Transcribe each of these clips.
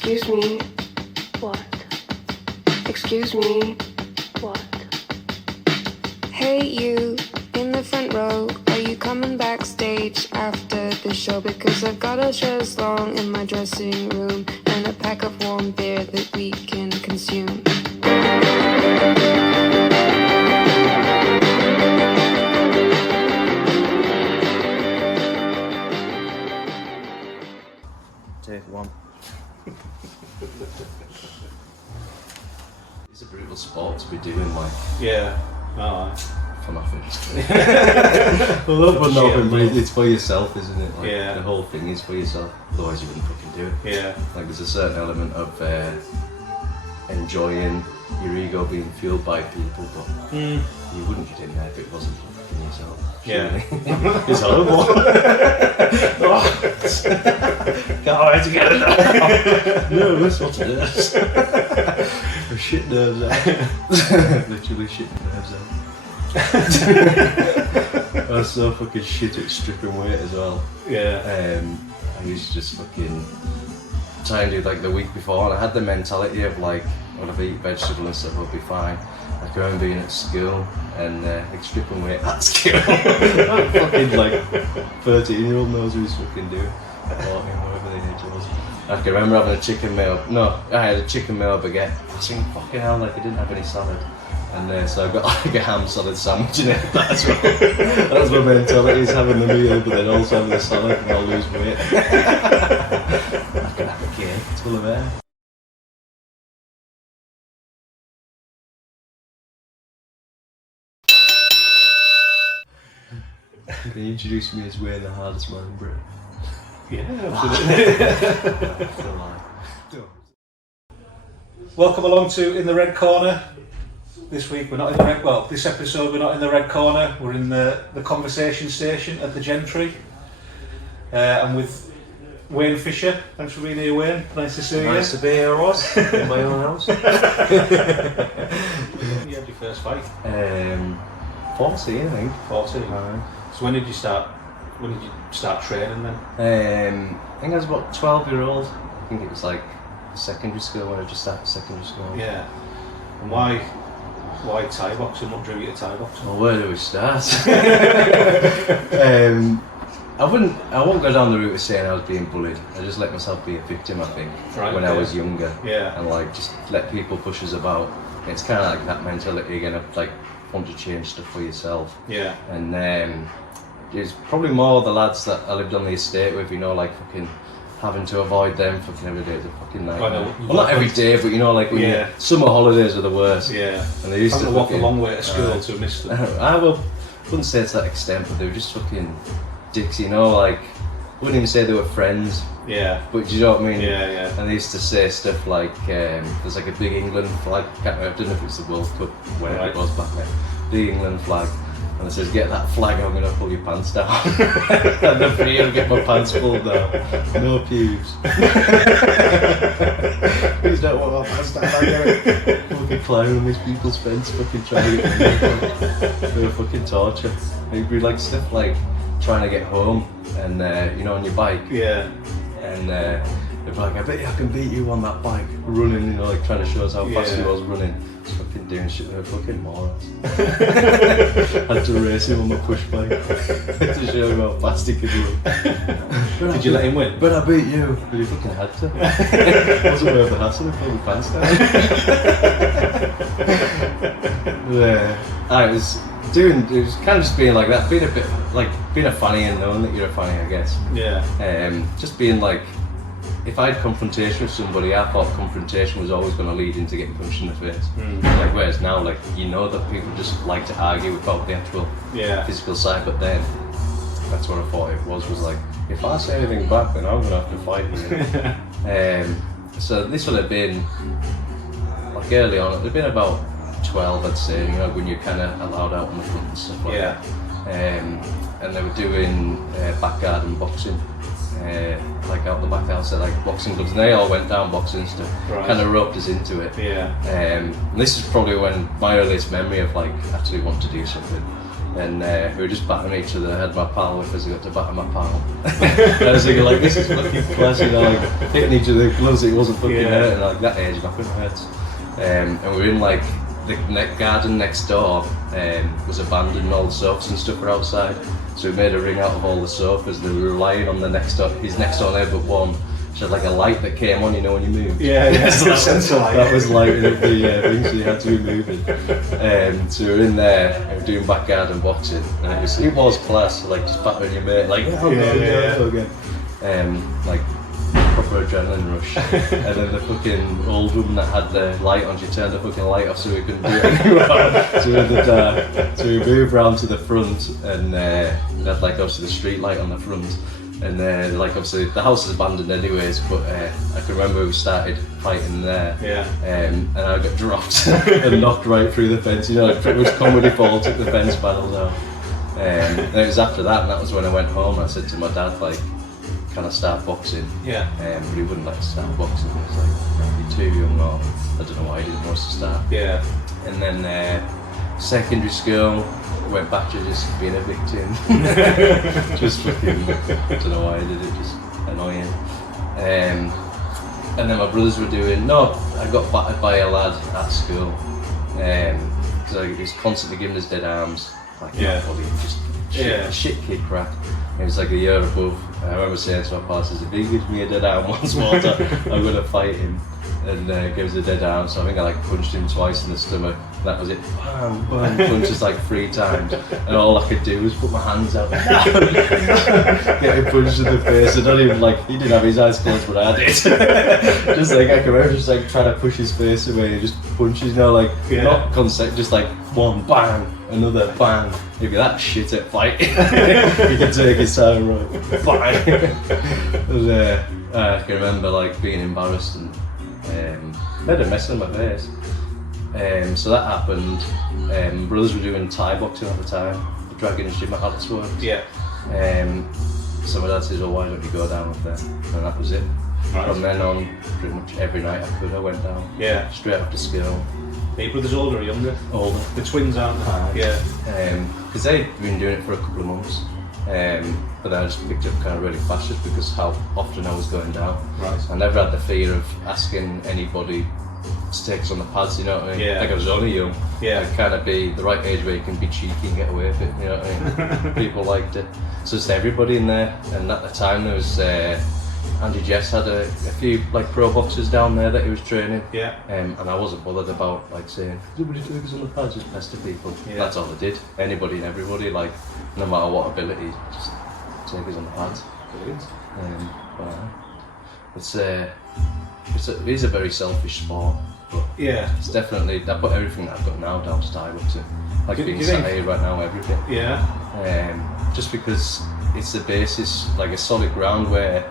Excuse me. What? Excuse me. What? Hey, you in the front row. Are you coming backstage after the show? Because I've got a chaise longue in my dressing room and a pack of warm beer that we can consume. Take one. It's a brutal sport to be doing, like. Yeah. Oh, for nothing. well, but nothing, but it's for yourself, isn't it? Like, yeah. The whole thing is for yourself. Otherwise, you wouldn't fucking do it. Yeah. Like, there's a certain element of enjoying your ego being fueled by people, but you wouldn't get in there if it wasn't for yourself. Yeah. It's horrible. Can't wait to get it now. Nervous, what's nerves? Shit nerves out. Literally shitting nerves out. I was so fucking shit at stripping weight as well. Yeah. I used to just fucking try and do like the week before, and I had the mentality of like, well, if I eat vegetable and stuff, I'll be fine. Like I remember being at school and like stripping weight at school. Fucking like 13-year-old knows what he's fucking doing. 14, whatever the age was. I can remember having a chicken meal. No, I had a chicken meal baguette. I was thinking, fucking hell, like I didn't have any salad. And so I got like a ham salad sandwich and ate that as well. That was my mentality, is having the meal but then also having the salad and I'll lose weight. I can have a cake, it's full of air. Can you introduce me as Wayne, the hardest man in Britain? Yeah, absolutely. Welcome along to In the Red Corner. This week we're not in the red, well, this episode we're not in the red corner, we're in the conversation station at the Gentry. I'm with Wayne Fisher. Thanks for being here, Wayne. Nice to see you. Nice to be here, Ross, in my own house. You had your first fight? 14, I think. 14. So when did you start training then? I think I was about 12-year-old. I think it was like secondary school when I just started secondary school. Yeah. And why Thai boxing? What drew you to Thai boxing? Well, where do we start? I won't go down the route of saying I was being bullied. I just let myself be a victim, I think, when I was younger. Yeah. And like just let people push us about. It's kind of like that mentality again of like want to change stuff for yourself. Yeah. And there's probably more the lads that I lived on the estate with, you know, like fucking having to avoid them fucking every day is a fucking nightmare. Well, not every day, but you know, like when summer holidays are the worst. Yeah. And they used to walk a long way to school to miss them. I wouldn't say it's that extent, but they were just fucking dicks, you know, like I wouldn't even say they were friends. Yeah. But you know what I mean? Yeah, yeah. And they used to say stuff like, there's like a big England flag, I don't know if it's the World Cup, whenever it was back then, the England flag. And it says, get that flag, I'm going to pull your pants down. And the free and get my pants pulled down. No pubes. Please don't want my pants down, I get it. Fucking climbing on these people's fence, fucking trying to get me. They were fucking torture. It'd be like stuff like trying to get home and, you know, on your bike. Yeah. And they'd be like, I bet you I can beat you on that bike. Running, you know, like trying to show us how fast he was running. Fucking doing shit, they're fucking morons. Had to race him on my push bike to show him how fast he could run. Did you let him win? But I beat you. But he fucking had to. It wasn't worth the hassle, he pulled my pants down. It was kind of just being like that, being a bit like being a fanny and knowing that you're a fanny, I guess. Yeah. Just being like, if I had confrontation with somebody, I thought confrontation was always going to lead into getting punched in the face. Like, whereas now, like, you know that people just like to argue about the actual physical side, but then that's what I thought it was like, if I say anything back, then I'm going to have to fight you. So this would have been, like early on, it would have been about 12, I'd say, you know, when you're kind of allowed out on the front and stuff like that. And they were doing back garden boxing. Like out the back house at like boxing clubs, and they all went down boxing and stuff, kind of roped us into it. And this is probably when my earliest memory of like actually wanting to do something. and we were just batting each other. I had my pal with us, I got to batter my pal. I was thinking like, this is fucking class, you know, like hitting each other close, it wasn't fucking hurting, like that age back when it hurts. And we were in like, the garden next door was abandoned and all the sofas and stuff were outside. So we made a ring out of all the sofas and we were lying on the his next door neighbour, but one. She had like a light that came on, you know, when you moved. Yeah, so that was lighting up the thing, so you had to be moving. So we were in there and we were doing back garden boxing, and it was class, like just battering your mate, like again. Like proper adrenaline rush. And then the fucking old woman that had the light on, she turned the fucking light off so we couldn't do it anymore. So we had the dark. So we moved round to the front and we had like obviously the street light on the front. And like obviously the house is abandoned anyways, but I can remember we started fighting there. And I got dropped and knocked right through the fence. You know, like pretty much comedy fall, took the fence panels out. And it was after that, and that was when I went home. I said to my dad, like, can I start boxing? But he wouldn't let us start boxing. He was like, you're too young, or I don't know why he didn't want us to start. And then secondary school, went back to just being a victim. Just fucking, I don't know why I did it, just annoying. And then my brothers were I got battered by a lad at school. So he was constantly giving us dead arms. Like, just shit kid crap. It was like a year above. I remember saying to my pals, if he gives me a dead arm once more, I'm going to fight him. And gives a dead arm, so I think I like punched him twice in the stomach. That was it. Bam, bam, punches like 3 times, and all I could do was put my hands out, get him punched in the face. And not even like, he didn't have his eyes closed, but I did. Just like I can remember, just like trying to push his face away and just punches, you know, like not consent, just like one bang, another bang. He'd be that shit at fighting. He could take his time, right? Bang. I can remember like being embarrassed and. Made a mess on my face. So that happened. Brothers were doing Thai boxing at the time, dragging his gym at Altsworth. So my dad says, why don't you go down with them? And that was it. From then on, pretty much every night I went down. Straight after school. Are your brothers older or younger? Older. The twins aren't they? Because they'd been doing it for a couple of months. But then I just picked up kind of really fast just because how often I was going down. I never had the fear of asking anybody to take us on the pads, you know what I mean? Like I was only young. I'd kind of be the right age where you can be cheeky and get away with it, you know what I mean? People liked it. So it's everybody in there, and at the time there was Andy Jess had a few like pro boxers down there that he was training. And I wasn't bothered about like saying, somebody take us on the pads, just pester people. That's all I did. Anybody and everybody, like no matter what ability, just take us on the pads. Brilliant. It is a very selfish sport, but it's definitely, I put everything that I've got now down to Thai boxing. Like being sat here right now, everything. Just because it's the basis, like a solid ground where,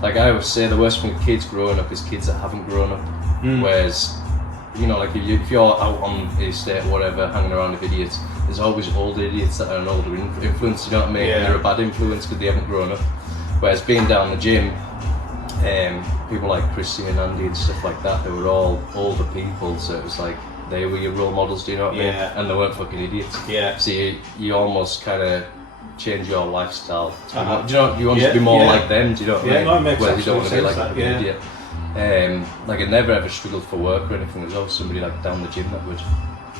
like I always say, the worst thing with kids growing up is kids that haven't grown up. Whereas, you know, like if you're out on the estate or whatever, hanging around with idiots, there's always old idiots that are an older influence, you know what I mean? And they're a bad influence because they haven't grown up. Whereas being down the gym, people like Chrissy and Andy and stuff like that, they were all older people, so it was like they were your role models, do you know what I mean? And they weren't fucking idiots. So you almost kind of change your lifestyle. Do you know, you want to be more like them, do you know what I mean? No, it makes Where you don't want to be like sense, an idiot. Like I never ever struggled for work or anything. There's always somebody like down the gym that would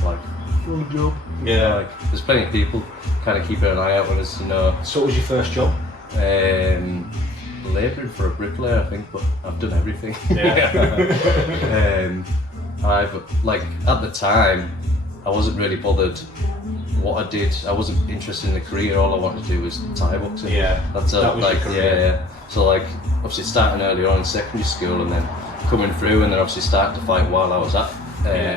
like, "Oh, job." Like there's plenty of people kind of keeping an eye out on us, you know. So what was your first job? Labouring for a bricklayer, I think, but I've done everything. I've like at the time, I wasn't really bothered what I did. I wasn't interested in the career. All I wanted to do was Thai boxing. That's that was like your career. So like obviously starting earlier on in secondary school and then coming through and then obviously starting to fight while I was at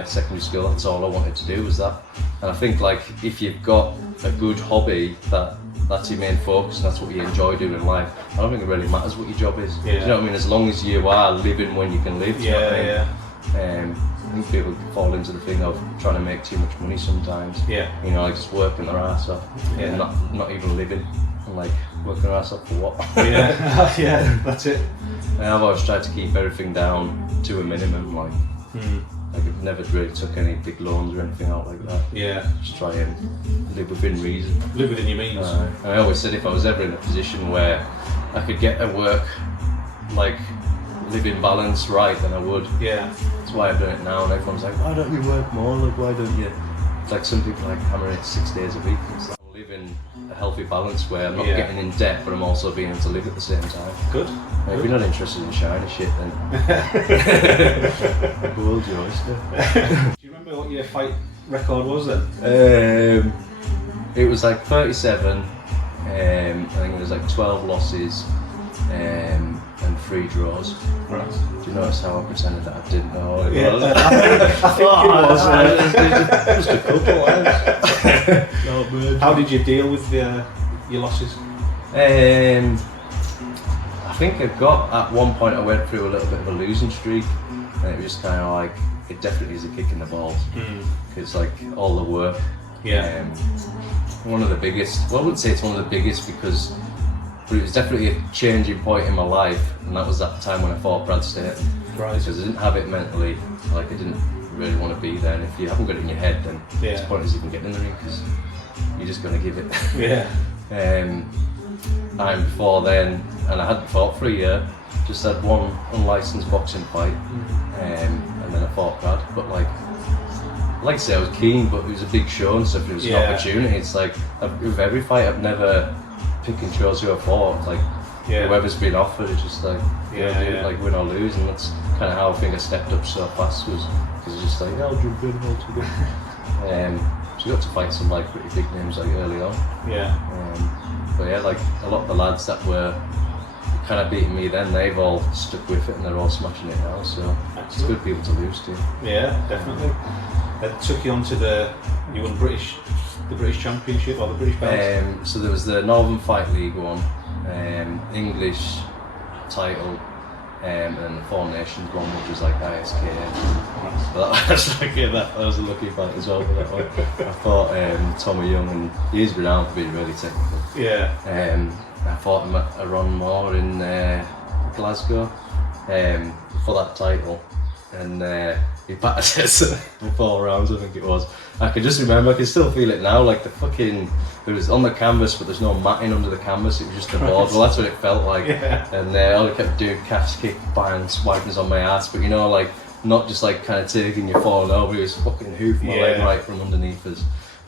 secondary school. That's all I wanted to do was that. And I think like if you've got a good hobby that's your main focus and that's what you enjoy doing in life, I don't think it really matters what your job is. Do you know what I mean? As long as you are living when you can live. I think people fall into the thing of trying to make too much money sometimes. You know, like just working their ass off and not even living and like working their ass off for what? That's it. And I've always tried to keep everything down to a minimum, like like I've never really took any big loans or anything out like that. Yeah. Just try and live within reason. Live within your means. And I always said if I was ever in a position where I could get a work, like living balance right, then I would. Yeah. That's why I've done it now, and everyone's like, why don't you work more? Like, why don't you? It's like some people like hammering it 6 days a week. It's like I'm living a healthy balance where I'm not getting in debt, but I'm also being able to live at the same time. Good. If you're not interested in shiny shit, then the world's your oyster. Do you remember what your fight record was then? It was like 37. I think it was like 12 losses and 3 draws. Right. Do you notice how I pretended that I didn't know what it Yeah. was? I think it was. Just a couple. Not bad. How did you deal with your losses? I think at one point I went through a little bit of a losing streak, and it was just kind of like, it definitely is a kick in the balls. It's like all the work. Yeah. One of the biggest, well I wouldn't say it's one of the biggest but it was definitely a changing point in my life, and that was that time when I fought Brad State. Right. Because I didn't have it mentally, like I didn't really want to be there, and if you haven't got it in your head, then it's pointless even getting in the ring because you're just going to give it. Yeah. And before then, and I hadn't fought for a year, just had one unlicensed boxing fight, and then I fought Brad. But like I say, I was keen, but it was a big show and stuff. It was an opportunity. It's like with every fight, I've never pick and chose who I fought. Like whoever's been offered, it's just like like win or lose, and that's kind of how I think I stepped up so fast, was because it's just like I'll jump in, I'll do it. So I got to fight some like pretty big names like early on. Yeah. But yeah, like a lot of the lads that were kind of beating me then, they've all stuck with it and they're all smashing it now. So it's good people to lose to. Yeah, definitely. That took you on to you won the British Championship or the British belt? So there was the Northern Fight League one, English title, and then the Four Nations one, which was like ISK. So that was like, that was a lucky fight as well for that one. I fought Tommy Young, and he's renowned for being really technical. Yeah. I fought him at Ron Moore in Glasgow for that title, and he battered us for 4 rounds, I think it was. I can just remember, I can still feel it now, like it was on the canvas, but there's no matting under the canvas, it was just the board. Well, that's what it felt like. Yeah. And all I kept doing, calf kick, bang, swiping on my ass, but like, not just like kind of taking you falling over, it was fucking hoofing my leg right from underneath us.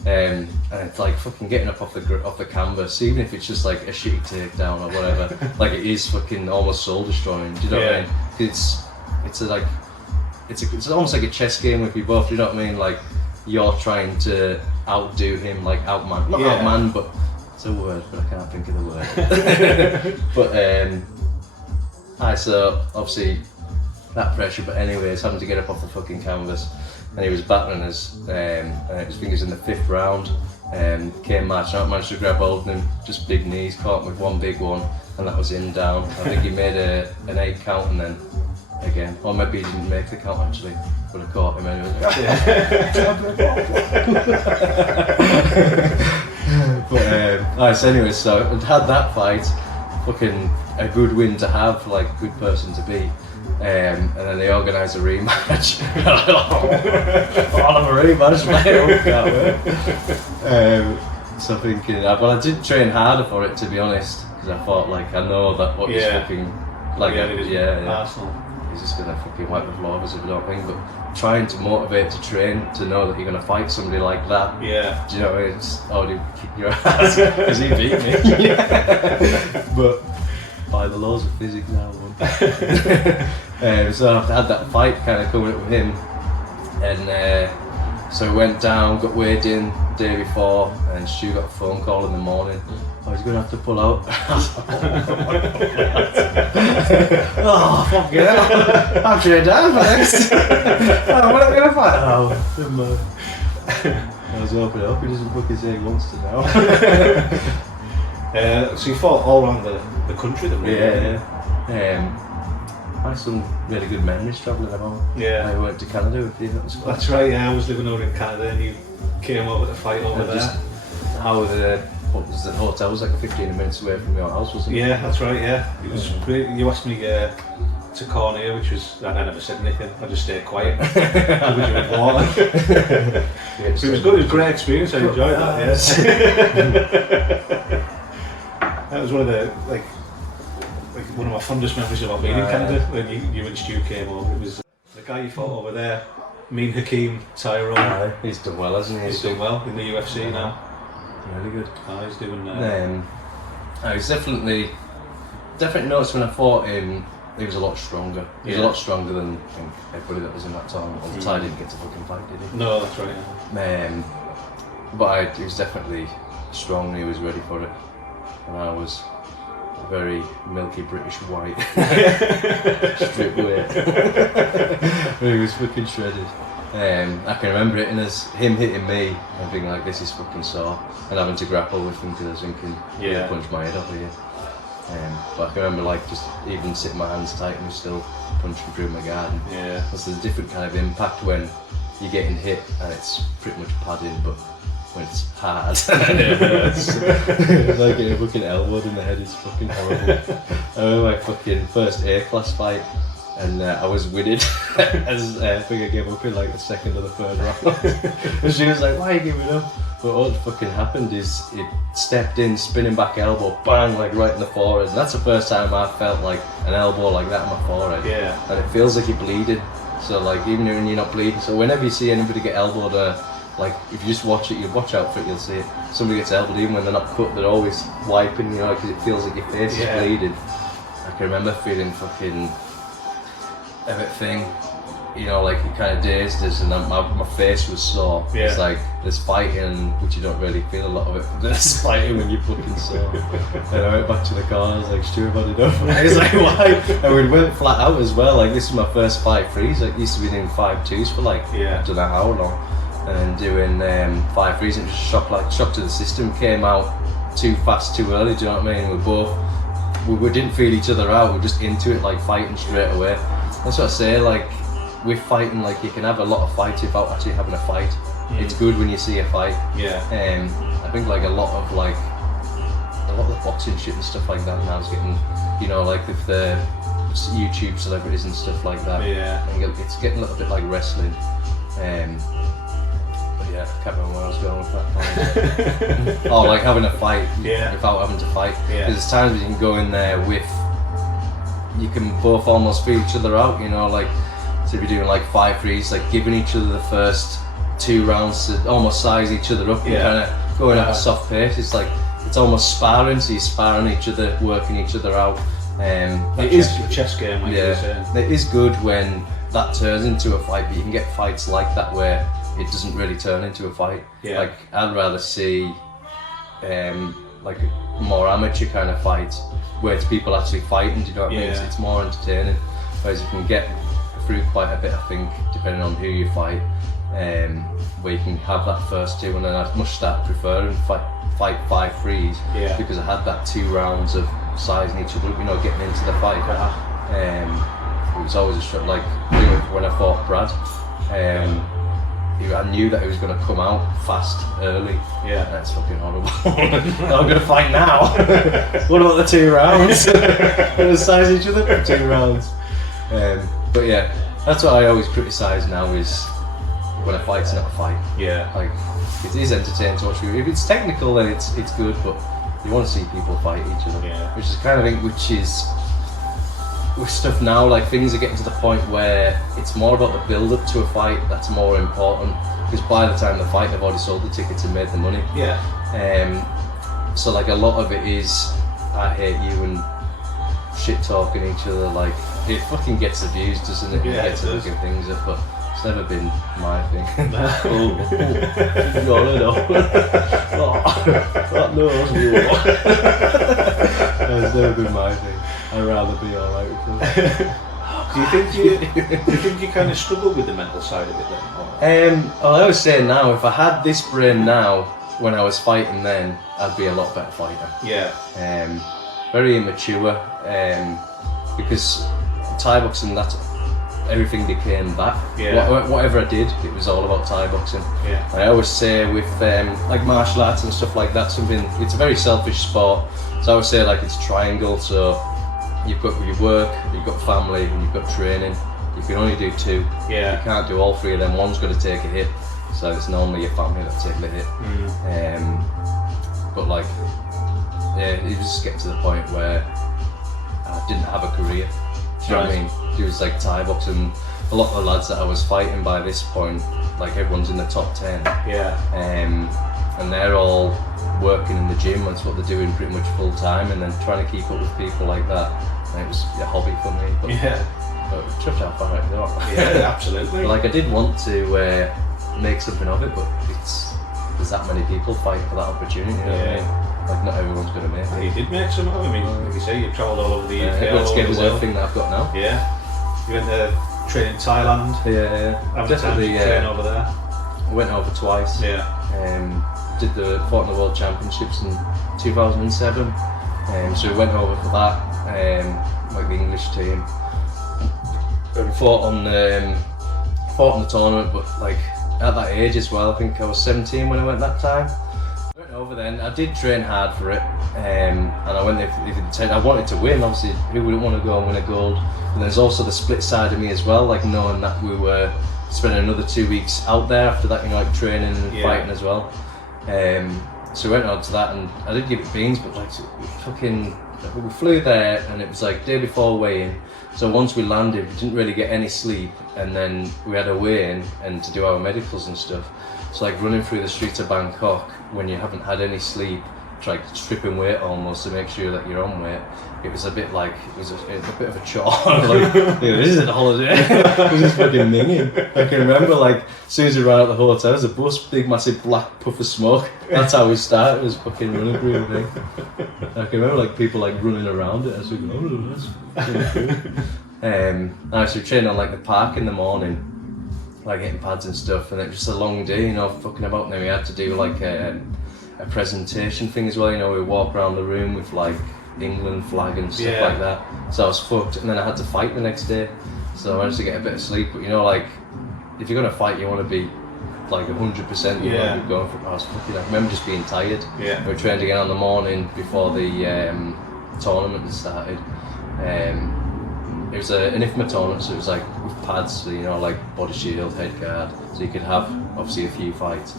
And it's like fucking getting up off the canvas, even if it's just like a shitty takedown or whatever, like it is fucking almost soul destroying, do you know what I mean? It's almost like a chess game with you both, you know what I mean? Like, you're trying to outdo him, like outman, but it's a word, but I can't think of the word. But so obviously that pressure, but anyways, having to get up off the fucking canvas, and he was battering us, and his fingers in the 5th round, came marching out, managed to grab hold of him, just big knees, caught him with one big one, and that was him down. I think he made an 8 count, and then again, or maybe he didn't make the count actually, but I caught him anyway. So anyway, so I'd had that fight, fucking a good win to have, like good person to be, and then they organised a rematch. I'll have a rematch, so thinking, but I did train harder for it, to be honest, because I thought like I know that what he's fucking like Arsenal. He's just gonna fucking wipe the floor of us if you don't think, but trying to motivate to train to know that you're gonna fight somebody like that. Yeah. Do you know what I mean? It's already kick your ass because he beat me. But by the laws of physics now. So I had that fight kind of coming up with him, and so we went down, got weighed in the day before, and Stu got a phone call in the morning. Oh, he's gonna have to pull out. Oh, fucking hell. I'm trained down for this. Oh, what am I gonna fight? Oh, never mind. I was hoping he doesn't fucking say he wants to now. So you fought all around the country then? Yeah. I had some really good memories travelling about. Yeah. I went to Canada with you. That's right, yeah. I was living over in Canada and you came over to fight over there. What was the hotel? Was like 15 minutes away from your house, wasn't it? Yeah, that's right, yeah. It was great. You asked me to Korner, which was, I never said anything, I just stayed quiet. I was doing water. It was good, it was a great experience, I enjoyed that, That was one of the, like one of my fondest memories about being in Canada, when you and Stu came over. It was the guy you fought over there, Mean Hakeem Tyrone. He's done well, hasn't he? He's done well in the UFC now. Really good. He's doing... I was definitely noticed when I fought him, he was a lot stronger. He was a lot stronger than I think everybody that was in that tournament. Although Ty didn't get to fucking fight, did he? No, that's right. But he was definitely strong and he was ready for it. And I was very milky British white. Strip weight. He was fucking shredded. I can remember it as him hitting me and being like, this is fucking sore, and having to grapple with him because I was thinking, he'll punch my head off here. But I can remember like just even sitting my hands tight and still punching through my guard. There's a different kind of impact when you're getting hit and it's pretty much padding, but when it's hard and it hurts. It's like getting fucking elbowed in the head, it's fucking horrible. I remember my fucking first A-class fight, and I was winning as I think I gave up in like the second or the third round. And she was like, why are you giving up? But what fucking happened is it stepped in, spinning back elbow, bang, like right in the forehead. And that's the first time I felt like an elbow like that in my forehead. And it feels like you're bleeding. So like even when you're not bleeding, so whenever you see anybody get elbowed, like if you just watch it, you watch out for it, you'll see it. Somebody gets elbowed, even when they're not cut, they're always wiping, you know, because it feels like your face is bleeding. I can remember feeling fucking everything, you know, like it kind of dazed us, and my face was sore. It's like there's fighting, which you don't really feel a lot of it, but there's fighting when you're fucking sore. And I went back to the car, I was like, Stu, about it up. I was like, why? And we went flat out as well. Like this was my first 5-3s. Like used to be doing 5-2s for like I don't know how long, and doing 5-3s, and just shock to the system. Came out too fast, too early. Do you know what I mean? We didn't feel each other out. We were just into it, like fighting straight away. That's what I say, like with fighting, like you can have a lot of fights without actually having a fight. It's good when you see a fight. I think like a lot of the boxing shit and stuff like that now is getting, you know, like with the YouTube celebrities and stuff like that. I think it's getting a little bit like wrestling. But I can't remember where I was going with that. Or like having a fight without having to fight. Because there's times when you can go in there with, you can both almost feel each other out, you know, like so if you're doing like 5-3s, like giving each other the first 2 rounds to almost size each other up and kind of going at a soft pace. It's like it's almost sparring, so you're sparring each other, working each other out. It is a chess game, like you're saying. It is good when that turns into a fight, but you can get fights like that where it doesn't really turn into a fight. Like I'd rather see like a more amateur kind of fight where it's people actually fighting, do you know what I mean? It's more entertaining, whereas you can get through quite a bit, I think, depending on who you fight, where you can have that first 2, and then I must start preferring fight 5-3s because I had that 2 rounds of sizing each other, you know, getting into the fight. It was always a struggle, like when I fought Brad, I knew that he was going to come out fast early. That's fucking horrible. I'm going to fight now. What about the 2 rounds? We're going to size each other for 2 rounds. But yeah, that's what I always criticise now, is when a fight's not a fight. Like it is entertaining to watch. If it's technical, then it's good, but you want to see people fight each other. Which is kind of thing, which is with stuff now, like things are getting to the point where it's more about the build up to a fight that's more important, because by the time the fight they've already sold the tickets and made the money. So like a lot of it is I hate you and shit talking each other, like it fucking gets the views, doesn't it? It gets the fucking things up, but it's never been my thing. No, that knows you. It's never been my thing. I'd rather be alright with it. Do you think you kind of struggle with the mental side of it then? Well, I always say now, if I had this brain now when I was fighting then, I'd be a lot better fighter. Very immature, because Thai boxing, that's everything became that. Whatever I did, it was all about Thai boxing. I always say with like martial arts and stuff like that, it's a very selfish sport. So I would say like it's triangle, so you've got your work, you've got family, and you've got training. You can only do two. Yeah. You can't do all three of them. One's got to take a hit. So it's normally your family that take the hit. But like, yeah, it just get to the point where I didn't have a career. Do you know what I mean? It was like Thai boxing. A lot of the lads that I was fighting by this point, like everyone's in the top 10. Yeah. And they're all working in the gym. That's what they're doing pretty much full time, and then trying to keep up with people like that. And it was a hobby for me. But, but trust how far I got. Yeah, absolutely. But like I did want to make something of it, but there's that many people fighting for that opportunity. You know what I mean? Like not everyone's going to make it. You did make some of it. I mean, like you say, you've travelled all over the UK. Let's give us everything that I've got now. Yeah. You went to train in Thailand. Yeah. Definitely train over there. I went over twice. Yeah. Did fought in the World Championships in 2007. So we went over for that, like the English team. And fought on the tournament, but like at that age as well. I think I was 17 when I went that time. I went over then. I did train hard for it, and I went there. I wanted to win. Obviously, who wouldn't want to go and win a gold? And there's also the split side of me as well, like knowing that we were spending another 2 weeks out there after that, you know, like training and fighting as well. So we went on to that, and I did give it beans, but like we flew there, and it was like day before weigh-in. So once we landed, we didn't really get any sleep, and then we had a weigh-in and to do our medicals and stuff. So like running through the streets of Bangkok when you haven't had any sleep, like stripping weight almost to make sure that you're on weight. It was a bit like, it was a bit of a chore. Like, this isn't a holiday. This is fucking minging. I can remember like, as soon as we ran out the hotel, there's a bus, big massive black puff of smoke. That's how we started, it was fucking running through the thing. I can remember like people like running around it as we go, oh, that's fucking cool. I actually trained on like the park in the morning, like hitting pads and stuff, and it was just a long day, you know, fucking about, and then we had to do like a presentation thing as well, you know, we walk around the room with like England flag and stuff like that. So I was fucked, and then I had to fight the next day. So I managed to get a bit of sleep, but you know, like if you're gonna fight, you want to be like 100%. You want to be going for. I was fucking. I remember just being tired. Yeah. We trained again on the morning before the tournament had started. It was an IFMA tournament, so it was like with pads, so, you know, like body shield, head guard, so you could have obviously a few fights.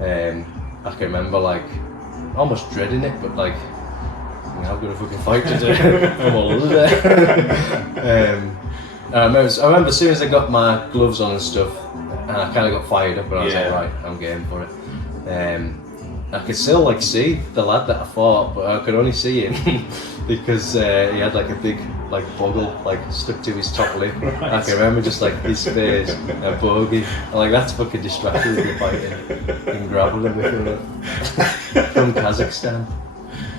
I can remember like almost dreading it, but like, I've got a fucking fight to do. I'm all over there. I remember as soon as I got my gloves on and stuff, and I kind of got fired up, and I was like, right, I'm game for it. I could still like see the lad that I fought, but I could only see him because he had like a big like boggle like stuck to his top lip. Right. I can remember just like his face, a bogey, and like that's fucking distracting with me fighting and grappling with him from Kazakhstan.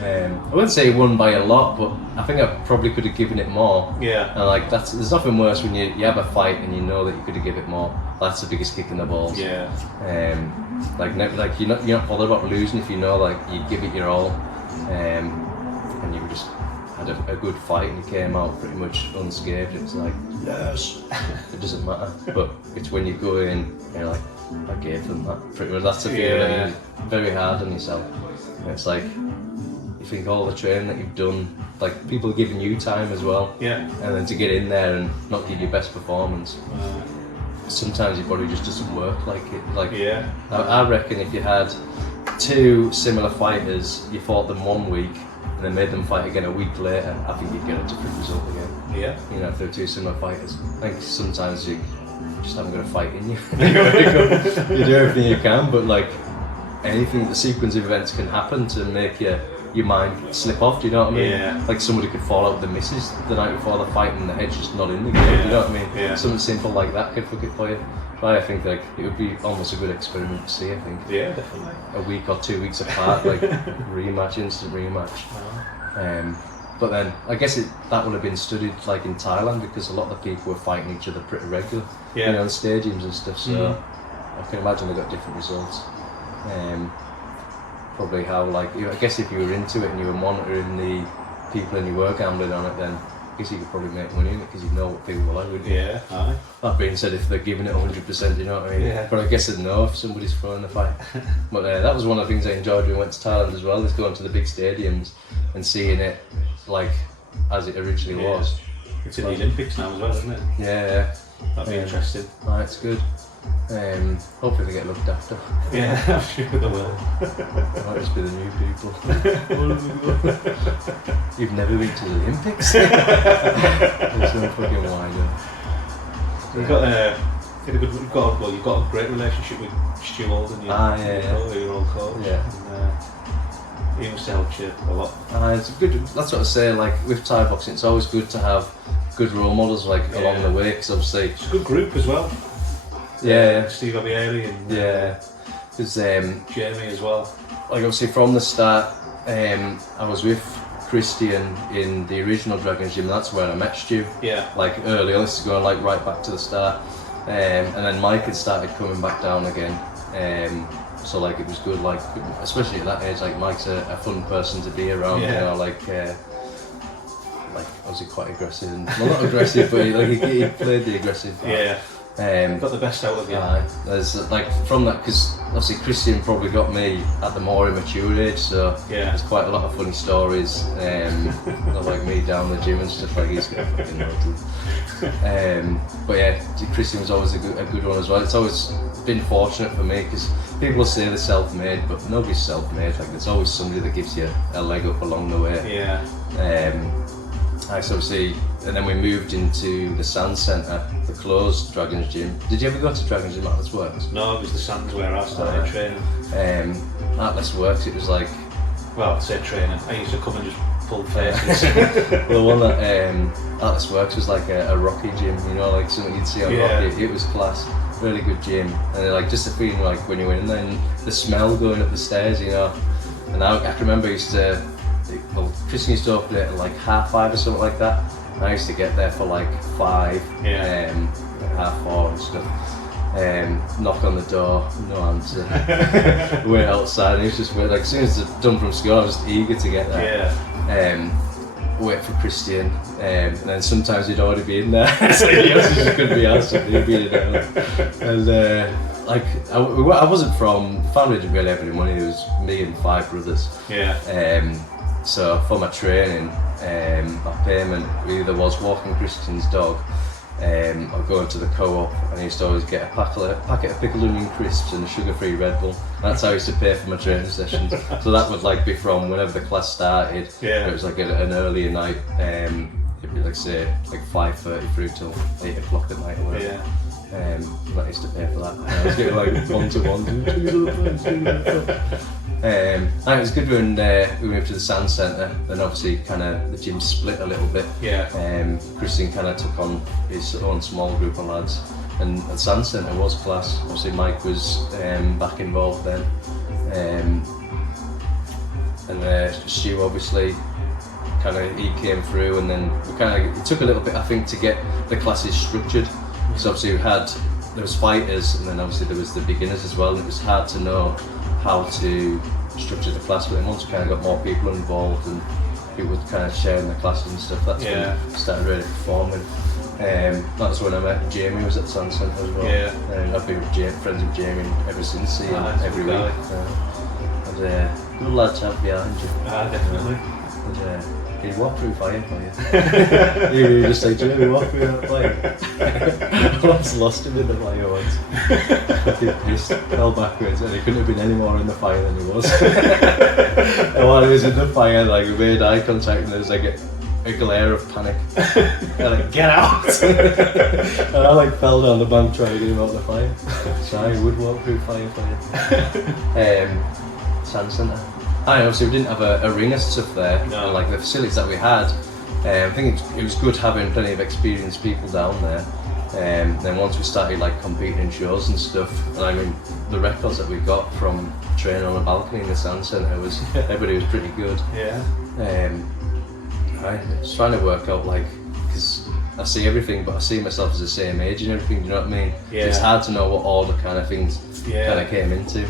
I wouldn't say he won by a lot, but I think I probably could have given it more. Yeah. And like there's nothing worse when you have a fight and you know that you could have given it more. That's the biggest kick in the balls. Yeah. Like you're not bothered about losing if you know like you give it your all, and you just had a good fight and you came out pretty much unscathed. It was like yes, it doesn't matter. But it's when you go in and you're like, I gave them that. Pretty much that's the feeling that you're very hard on yourself. And it's like you think all the training that you've done, like people are giving you time as well. Yeah. And then to get in there and not give your best performance. Sometimes your body just doesn't work like it. Like I reckon if you had two similar fighters, you fought them 1 week and then made them fight again a week later, I think you'd get a different result again. Yeah. You know, if they're two similar fighters. I think sometimes you just haven't got a fight in you. You do everything you can, but like anything, the sequence of events can happen to make your mind slip off, do you know what I mean? Yeah. Like somebody could fall out with the missus the night before the fight and the head's just not in the game, you know what I mean? Yeah. Something simple like that could fuck it for you. But I think like it would be almost a good experiment to see, I think. Yeah, definitely. A week or 2 weeks apart, like rematch, instant rematch. But then I guess that would have been studied like in Thailand because a lot of the people were fighting each other pretty regular, you know, in stadiums and stuff, so I can imagine they got different results. Probably how like, I guess if you were into it and you were monitoring the people and you were gambling on it, then I guess you could probably make money in it because you know what people are like, wouldn't you? Yeah, aye. That being said, if they're giving it 100%, you know what I mean? Yeah. But I guess I'd know if somebody's throwing the fight. But that was one of the things I enjoyed when we went to Thailand as well, is going to the big stadiums and seeing it like as it originally was. It's in the Olympics now as well, isn't it? Yeah. That'd be interesting. It's good. Hopefully they get looked after. Yeah, I'm sure they will. Might just be the new people. You've never been to the Olympics? There's no fucking wider. You've got a great relationship with Stu Alden, who you're all coach. Yeah. And, he must have helped you a lot. It's good. That's what I say. Like with Thai boxing, it's always good to have good role models along the way, because obviously it's a good group as well. Steve Abieri and because Jamie as well. Like obviously from the start, I was with Christian in the original Dragon's Gym. That's where I met Stu. Yeah. Like early on, this is going like right back to the start, and then Mike had started coming back down again. So like it was good, like especially at that age, like Mike's a fun person to be around. You know, like obviously quite aggressive, and well, not aggressive, but he played the aggressive part. Yeah. Got the best out of you. There's like from that, because obviously Christian probably got me at the more immature age, so there's quite a lot of funny stories. Like me down the gym and stuff, like he's got fucking loads. But yeah, Christian was always a good one as well. It's always been fortunate for me, because people say they're self-made, but nobody's self-made. Like there's always somebody that gives you a leg up along the way. Yeah. Obviously, and then we moved into the Sand Centre, the closed Dragon's Gym. Did you ever go to Dragon's Gym Atlas Works? No, it was the Sands where I started training. Atlas Works, it was like... Well, I said training. I used to come and just pull faces. The one that Atlas Works was like a Rocky gym, you know, like something you'd see on Rocky. It was class, really good gym. And like just the feeling like when you went in there and the smell going up the stairs, you know. And I can remember I used to... Well, Christian used to open it at like 5:30 or something like that. I used to get there for like 5, like 4:30 and stuff. Knock on the door, no answer. Wait outside, and he was just wait. Like as soon as it's done from school, I was just eager to get there. Wait for Christian, and then sometimes he'd already be in there, so he just couldn't be asked if he'd be there. And like I wasn't from family, didn't really have any money. There was me and 5 brothers. So for my training, my payment either was walking Christian's dog, or going to the co-op, and I used to always get a packet of pickled onion crisps and a sugar-free Red Bull. That's how I used to pay for my training sessions. So that would like be from whenever the class started. It was like an earlier night. It'd be like say like 5:30 through till 8 o'clock at night or whatever. I used to pay for that. And I was getting like 1-to-1. It was good when we moved to the Sand Centre. Then obviously kind of the gym split a little bit. Christian kind of took on his own small group of lads, and the Sand Centre was class. Obviously Mike was back involved then, and Stu obviously he came through, and then it took a little bit I think to get the classes structured. So obviously there was fighters, and then obviously there was the beginners as well, and it was hard to know how to structure the class. But then once we kind of got more people involved and people kind of sharing the classes and stuff, that's when we started really performing. That's when I met Jamie, was at the Sand Centre as well. And I've been friends with Jamie ever since, seeing him every week. Good lad to have behind you. Definitely. He'd walk through fire for you. He'd just say, Jamie, walk through that fire. I once lost him in the fire once. Fucking pissed, fell backwards, and he couldn't have been any more in the fire than he was. And while he was in the fire, like we made eye contact, and there was like a glare of panic. And like, get out! And I like fell down the bank trying to get him out of the fire. So I would walk through fire for you. Sand Centre. Obviously we didn't have a ring as stuff there, and like the facilities that we had, I think it was good having plenty of experienced people down there. Then once we started like competing in shows and stuff, and I mean the records that we got from training on a balcony in the Sand Centre was everybody was pretty good. I was trying to work out because I see everything, but I see myself as the same age and everything. Do you know what I mean? So it's hard to know what all the kind of things kind of came into.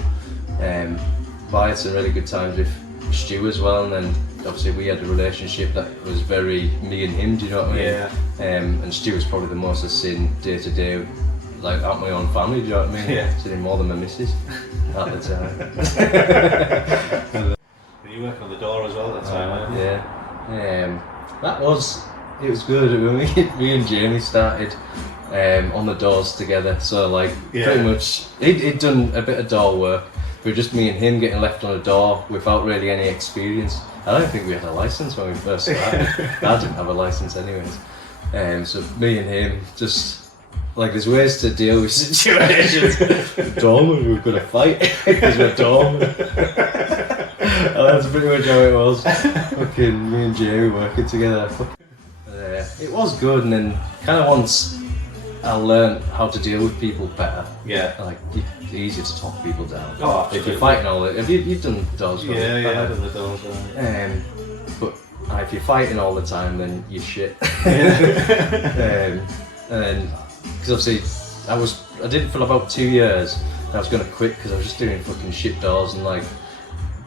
But I had some really good times with Stu as well, and then obviously we had a relationship that was very me and him, do you know what I mean? And Stu was probably the most I've seen day to day, like at my own family, do you know what I mean? I've seen him more than my missus at the time. You working on the door as well at the time, weren't you? It was good. Me and Jamie started on the doors together, so like pretty much he'd done a bit of door work, but just me and him getting left on a door without really any experience. I don't think we had a license when we first started. I didn't have a license anyways, so me and him just like there's ways to deal with situations. Doorman, we're gonna fight because we're doorman. And that's pretty much how it was. Fucking me and Jamie working together. It was good, and then kind of once I learned how to deal with people better. Yeah. Like it's easier to talk people down. Oh, absolutely. If you're fighting all the, you've done doors. Yeah, I've done the doors. But if you're fighting all the time, then you're shit. And then because obviously I did it for about 2 years. And I was gonna quit because I was just doing fucking shit doors and like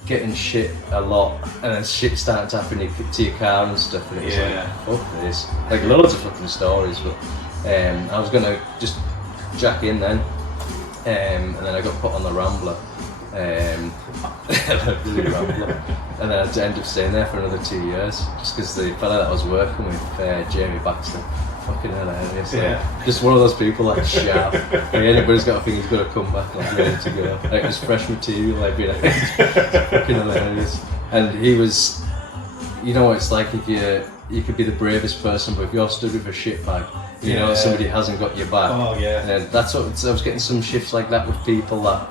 getting shit a lot, and then shit starting to happen to your car and stuff, and it was like, fuck this. Like loads of fucking stories, but I was gonna just jack in then, and then I got put on the Rambler, and then I ended up staying there for another 2 years, just because the fella that I was working with, Jamie Baxter, fucking hilarious. Like, just one of those people like sharp. Like anybody's got a thing, he's got to come back like ready to go. Like it was fresh material every night. Fucking hilarious. And he was, you know what it's like if you could be the bravest person, but if you're stood with a shit bag, you know somebody hasn't got your back. Oh yeah. And that's what I was getting some shifts like that with people that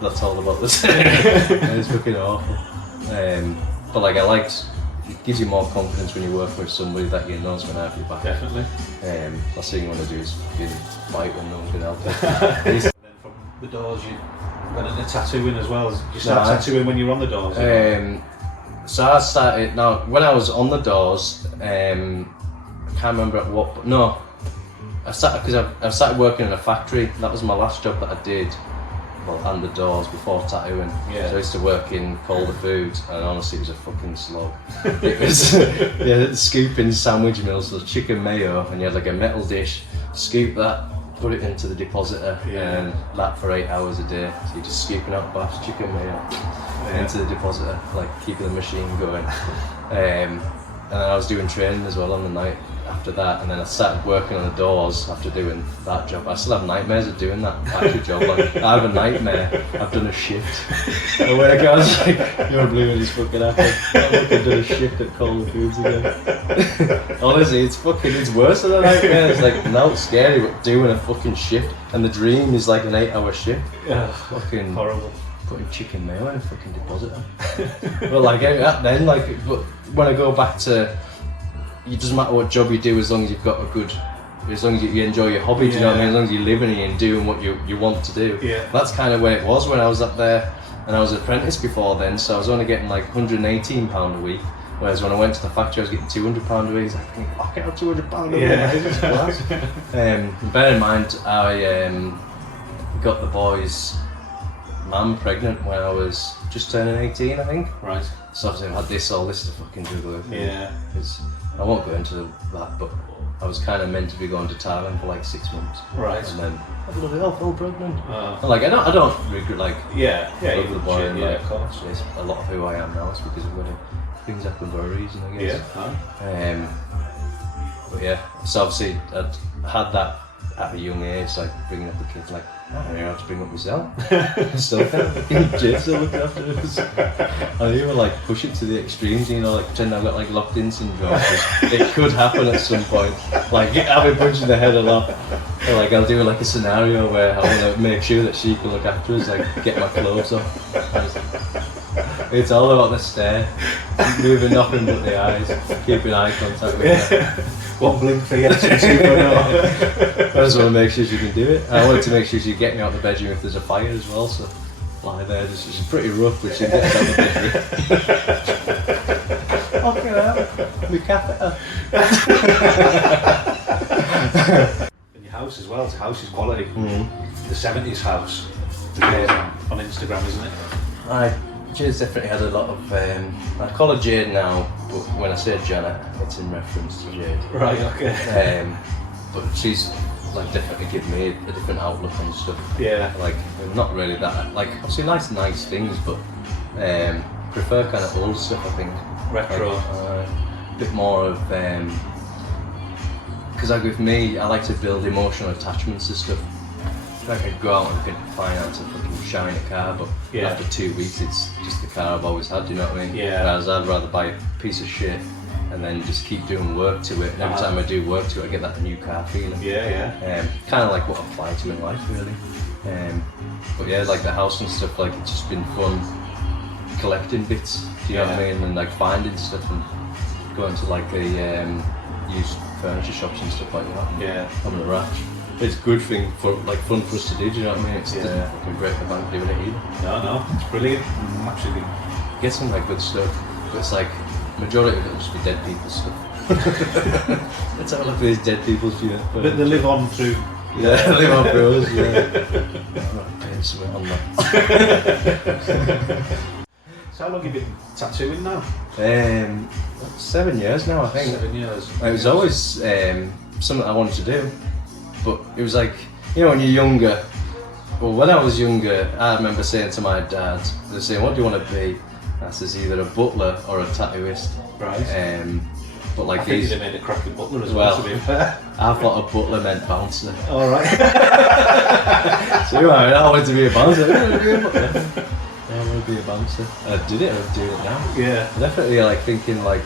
that's all about this. It's fucking awful. But like I liked. It gives you more confidence when you work with somebody that you know is going to have your back. Definitely. Last thing you want to do is fight when no one can help you. And then from the doors you went into tattooing as well. Did you start tattooing when you were on the doors? So I started, when I was on the doors, I can't remember at what, no. I started working in a factory. That was my last job that I did. Well, and the doors before tattooing. Yeah. So I used to work in Calder Foods, and honestly, it was a fucking slog. It was scooping sandwich meals, so chicken mayo, and you had like a metal dish, scoop that, put it into the depositor, and that for 8 hours a day. So you're just scooping out baths, chicken mayo, into the depositor, like keeping the machine going. And then I was doing training as well on the night after that, and then I started working on the doors after doing that job. I still have nightmares of doing that factory job. Like I have a nightmare. I've done a shift. And when I was like, you won't believe what just fucking happened. I've done a shift at Calder Foods again. Honestly, it's worse than a nightmare. It's like not scary, but doing a fucking shift, and the dream is like an 8-hour shift. Yeah, fucking horrible. Putting chicken mayo in a fucking depositor. But like then, like, but when I go back to. It doesn't matter what job you do as long as you've got as long as you enjoy your hobby, do you know what I mean? As long as you're living and doing what you want to do. Yeah. That's kind of where it was when I was up there, and I was an apprentice before then, so I was only getting like £118 a week, whereas when I went to the factory I was getting £200 a week. I was like, fuck it, £200 a week, this is class. Bear in mind, I got the boy's mum pregnant when I was just turning 18, I think. Right. So obviously I had all this to fucking juggle. Yeah. I won't go into that, but I was kind of meant to be going to Thailand for like 6 months. Right. And then I bloody hell fell pregnant. Like I don't regret like over the boy. Of course. It's a lot of who I am now is because of things happen for a reason, I guess. Yeah. But yeah, so obviously I'd had that at a young age, like bringing up the kids, like I don't know how to bring up myself. Still Jay's still looking after us. I even like push it to the extremes, you know, like pretend I've got like locked in syndrome. It could happen at some point. Like I've been punched in the head a lot. Or, like I'll do like a scenario where I want to make sure that she can look after us, like get my clothes off. It's all about the stare, moving nothing but the eyes, keeping eye contact with her. One blink for you, 2 for I just want to make sure she can do it. I wanted to make sure she'd get me out of the bedroom if there's a fire as well, so lie there, she's pretty rough, but she gets out of the bedroom. Fucking hell, my catheter. In your house as well, the house is quality. The 70s house on Instagram, isn't it? Aye. Jade's definitely had a lot of, I call her Jade now, but when I say Janet, it's in reference to Jade. Right, okay. But she's like definitely given me a different outlook on stuff. Yeah. Like, not really that, like, obviously nice things, but prefer kind of old stuff, I think. Retro. Like, bit more of, because like with me, I like to build emotional attachments to stuff. I could go out and get finance a fucking shiny car, but after 2 weeks it's just the car I've always had, do you know what I mean? Yeah. Whereas I'd rather buy a piece of shit and then just keep doing work to it, and every time I do work to it I get that new car feeling. Kind of like what I apply to in life really. But yeah, like the house and stuff, like it's just been fun collecting bits, do you know what I mean? And like finding stuff and going to like the used furniture shops and stuff like that. Having a rash. It's a good thing for like fun for us to do, do you know what I mean? It doesn't fucking break the bank doing it either. No, it's brilliant. Absolutely. Get some like good stuff, but it's like majority of it will just be dead people stuff. Let's have a look at these dead people's view. But they live on through. Yeah, they live on through us, I'm not paying something on that. So how long have you been tattooing now? 7 years now, I think. 7 years. It was always something I wanted to do, but it was like, you know, when you're younger, well, when I was younger, I remember saying to my dad, they were saying, what do you want to be? I says, either a butler or a tattooist. Right. But like I think they made a cracking butler as well, to be fair. I thought a butler meant bouncer. All right. So you know, I wanted to be a bouncer. I want to be a butler. I want to be a bouncer. I did it, I'm doing it now. Yeah. Definitely like thinking like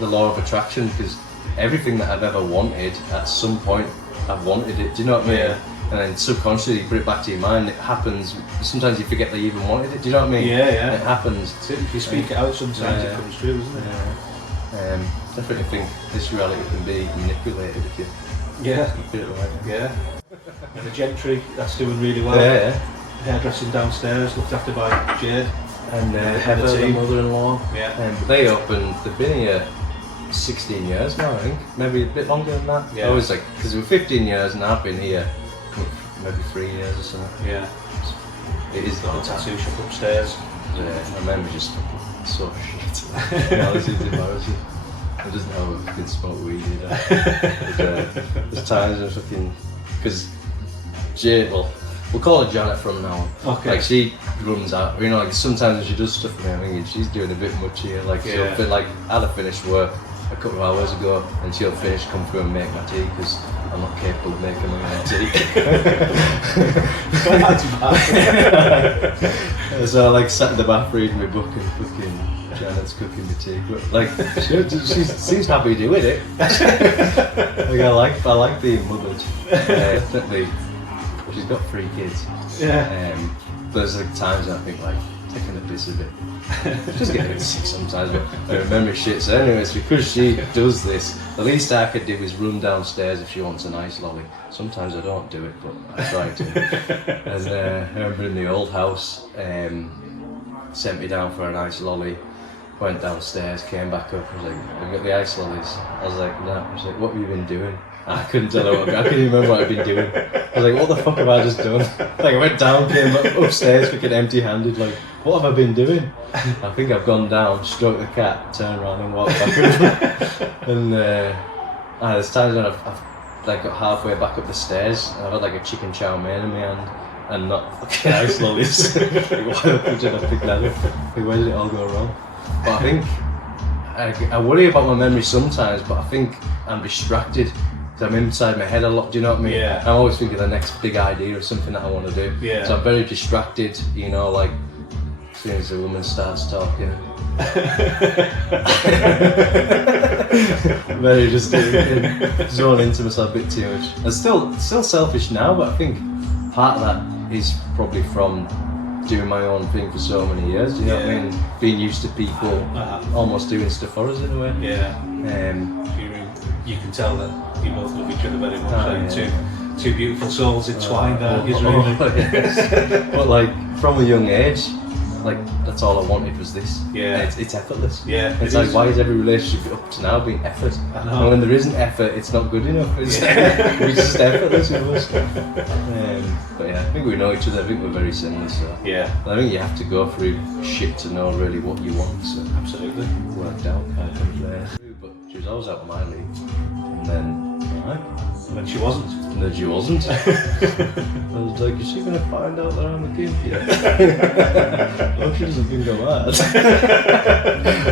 the law of attraction, because everything that I've ever wanted, at some point I've wanted it, do you know what I mean? Yeah. And then subconsciously you put it back to your mind, it happens, sometimes you forget that you even wanted it, do you know what I mean? Yeah. It happens. If you speak it out sometimes it comes true, doesn't it? Definitely think this reality can be manipulated if you do it right. Yeah. And the gentry, that's doing really well. Yeah. Hairdressing downstairs, looked after by Jade. And Heather, the mother-in-law. Yeah. But they opened, they've been here 16 years now, I think. Maybe a bit longer than that. Yeah. I was like, because we're 15 years and I've been here maybe 3 years or something. Yeah. It is Got a tattoo shop upstairs. Yeah, I remember just fucking so shit. Honestly, it's embarrassing. I doesn't know if I can smoke weed either. There's times when fucking, because Jade, well, we'll call her Janet from now on. Okay. Like she runs out, you know, like sometimes when she does stuff for me, I'm thinking she's doing a bit much here. Like she'll feel like I'd have finished work a couple of hours ago and she'll finish, come through and make my tea because I'm not capable of making my own tea. So I like sat in the bath reading my book and fucking Janet's cooking the tea, but like she seems happy doing it. Like I like being mothered. Definitely, she's got 3 kids. Yeah. There's like times when I think like taking the piss a bit. Just getting a bit sick sometimes, but I remember shit. So anyways, because she does this, the least I could do is run downstairs if she wants an ice lolly. Sometimes I don't do it, but I try to. And I remember in the old house, sent me down for an ice lolly. Went downstairs, came back up, I was like, I've got the ice lollies. I was like, no. I was like, what have you been doing? I couldn't tell her I couldn't even remember what I'd been doing. I was like, what the fuck have I just done? Like I went down, came upstairs, fucking empty-handed, like, what have I been doing? I think I've gone down, stroked the cat, turned around and walked back up. And there's times when I've like got halfway back up the stairs and I've had like a chicken chow mein in my hand and not fucking ice lollies. Like, why the fuck did I pick that up? Like, where did it all go wrong? But I think I worry about my memory sometimes, but I think I'm distracted. I'm inside my head a lot, do you know what I mean? Yeah. I'm always thinking of the next big idea or something that I want to do. Yeah. So I'm very distracted, you know, like as soon as the woman starts talking. Very just zone into myself a bit too much. I'm still selfish now, but I think part of that is probably from doing my own thing for so many years, do you know what I mean? Being used to people almost doing stuff for us in a way. Yeah. You can tell that you both love each other very much. Two beautiful souls entwined, really. Yes. But like from a young age, like that's all I wanted was this. Yeah. And it's effortless. Yeah. It's like, why is every relationship up to now being effort? I know. And when there isn't effort, it's not good enough. It's just effortless with us. But yeah, I think we know each other. I think we're very similar. So yeah. I think you have to go through shit to know really what you want. So absolutely. Worked out, can't complain. But she was always out of my league. And then I Aye. When she wasn't. And then she wasn't. I was like, is she going to find out that I'm a kid? Yeah. I hope she doesn't think I'm mad.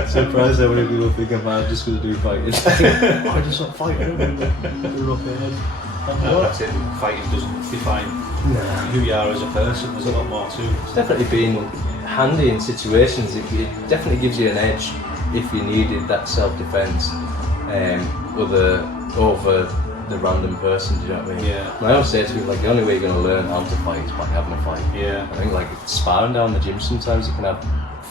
Surprised how many people think I'm mad just because I do fighting. I just not fighting. That's it. Fighting doesn't define who you are as a person. There's a lot more to it. It's definitely been handy in situations. It definitely gives you an edge if you needed that self-defence over the random person, do you know what I mean? Yeah. And I always say to people, like, the only way you're going to learn how to fight is by having a fight. Yeah. I think, like, sparring down the gym, sometimes you can have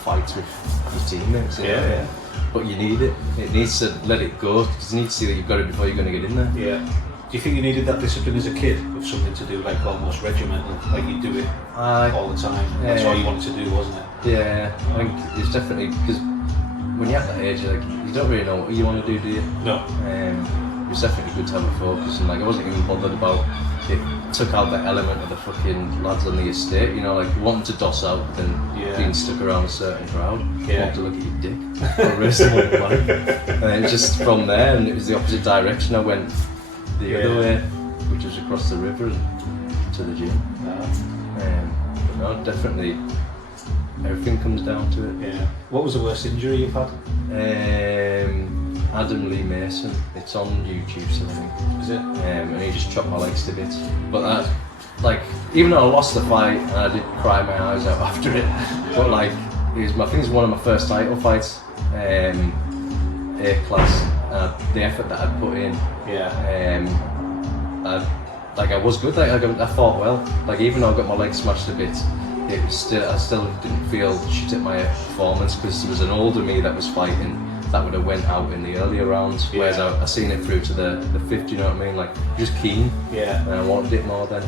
fights with your teammates. Yeah. But you need it. It needs to let it go, because you need to see that you've got it before you're going to get in there. Yeah. Do you think you needed that discipline as a kid, with something to do, like almost regimental, like you do it all the time? That's all you wanted to do, wasn't it? Yeah, I think it's definitely, because when you're at that age, like, you don't really know what you want to do you? No. It's definitely good to have a focus, and like, I wasn't even bothered about it. Took out the element of the fucking lads on the estate, you know, like wanting to doss out and being stuck around a certain crowd. Want to look at your dick for the rest of my life. And then just from there, and it was the opposite direction. I went the other way, which was across the river to the gym. But no, definitely everything comes down to it. Yeah. What was the worst injury you've had? Adam Lee Mason. It's on YouTube, so I think. Is it? And he just chopped my legs to bits. But that, like, even though I lost the fight and I did cry my eyes out after it, but like, I think it was one of my first title fights, A-class. The effort that I'd put in. I was good. Like, I fought well. Like, even though I got my legs smashed to bits, it was still, I still didn't feel shit at my performance, because there was an older me that was fighting that would have went out in the earlier rounds, whereas I seen it through to the fifth, you know what I mean? Like, just keen, and I wanted it more then.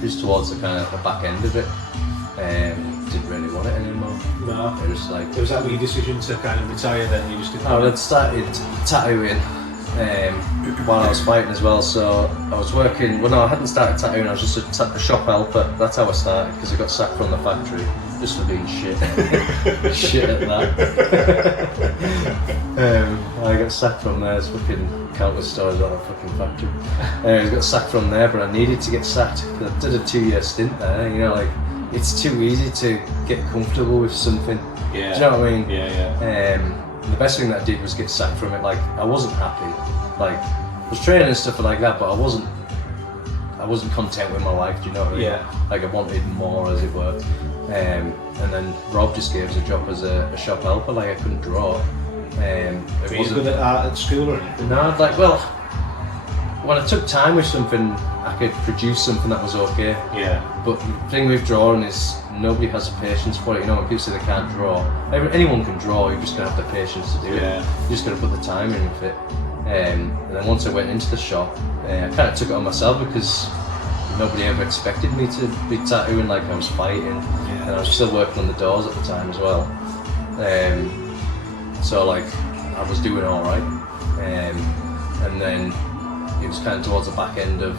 Just towards the kind of the back end of it, didn't really want it anymore. No. It was like, was that your decision to kind of retire then? You just didn't. I'd started tattooing while I was fighting as well, so I was working, well no, I hadn't started tattooing, I was just a shop helper. That's how I started, because I got sacked from the factory just for being shit. Shit at that. I got sacked from there. There's fucking countless stories about that fucking factory. I got sacked from there, but I needed to get sacked. I did a 2-year stint there, you know, like, it's too easy to get comfortable with something. Do you know what I mean? The best thing that I did was get sacked from it. Like, I wasn't happy. Like, I was training and stuff like that, but I wasn't content with my life, do you know what I mean? Like, I wanted more, as it were. And then Rob just gave us a job as a shop helper. Like, I couldn't draw. Were you good at art at school or anything? No, like, well, when I took time with something, I could produce something that was okay. But the thing with drawing is nobody has the patience for it. You know, when people say they can't draw, anyone can draw. You just gotta have the patience to do it. You just gotta put the time in with it. And then once I went into the shop, I kind of took it on myself, because nobody ever expected me to be tattooing. Like, I was fighting, and I was still working on the doors at the time as well. So like, I was doing all right, and then it was kind of towards the back end of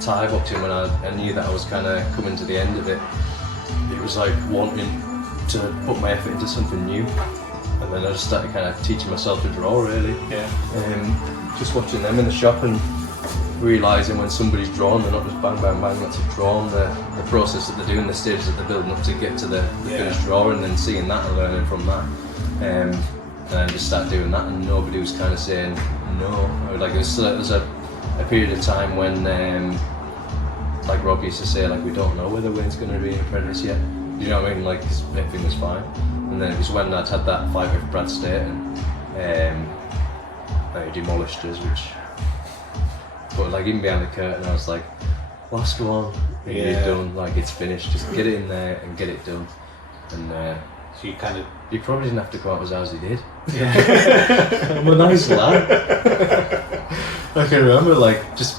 Thai boxing when I knew that I was kind of coming to the end of it. It was like wanting to put my effort into something new, and then I just started kind of teaching myself to draw, really. Just watching them in the shop and realising when somebody's drawn, they're not just bang bang bang, that's a drawn, the process that they're doing, the stages that they're building up to get to the finished drawing, and then seeing that and learning from that. And I just started doing that, and nobody was kind of saying no. Like, there's a period of time when like Rob used to say, like, we don't know whether Wayne's going to be an apprentice yet. You know what I mean? Like, 'cause everything was fine. And then it was when I'd had that fight with Brad State, and he demolished us, but like, even behind the curtain, I was like, let's go on, and get it done. Like, it's finished. Just get it in there and get it done. And so you kind of, he probably didn't have to come out as hard as he did. I'm a nice lad. I can remember, like, just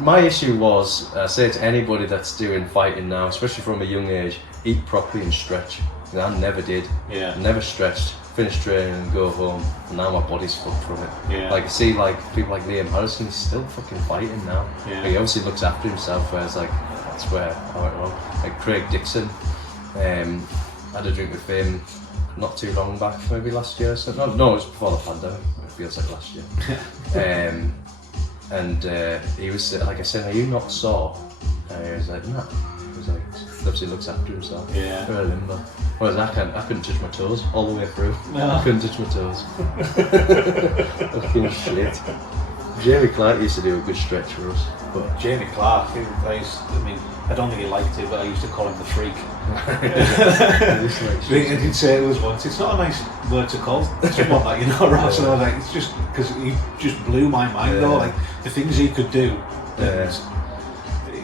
my issue was, I say to anybody that's doing fighting now, especially from a young age, eat properly and stretch. And I never did. I never stretched. Finished training and go home, and now my body's fucked from it. Like, I see, like, people like Liam Harrison, he's still fucking fighting now. Like, he obviously looks after himself, whereas, like, that's where I went wrong. Like Craig Dixon, I had a drink with him not too long back, maybe last year. So no, it was before the pandemic. It feels like last year. and he was like, I said, "Are you not sore?" And he was like, "No." He was like, obviously looks after himself. Yeah. Very limber. Whereas I couldn't touch my toes all the way through. No. I couldn't touch my toes. Fucking shit. Jamie Clark used to do a good stretch for us. But Jamie Clark, I don't think he liked it, but I used to call him the freak. He did say it was once. It's not a nice word to call someone like, you know, Ross. And I was like, it's just because he just blew my mind though. Like the things he could do. yeah.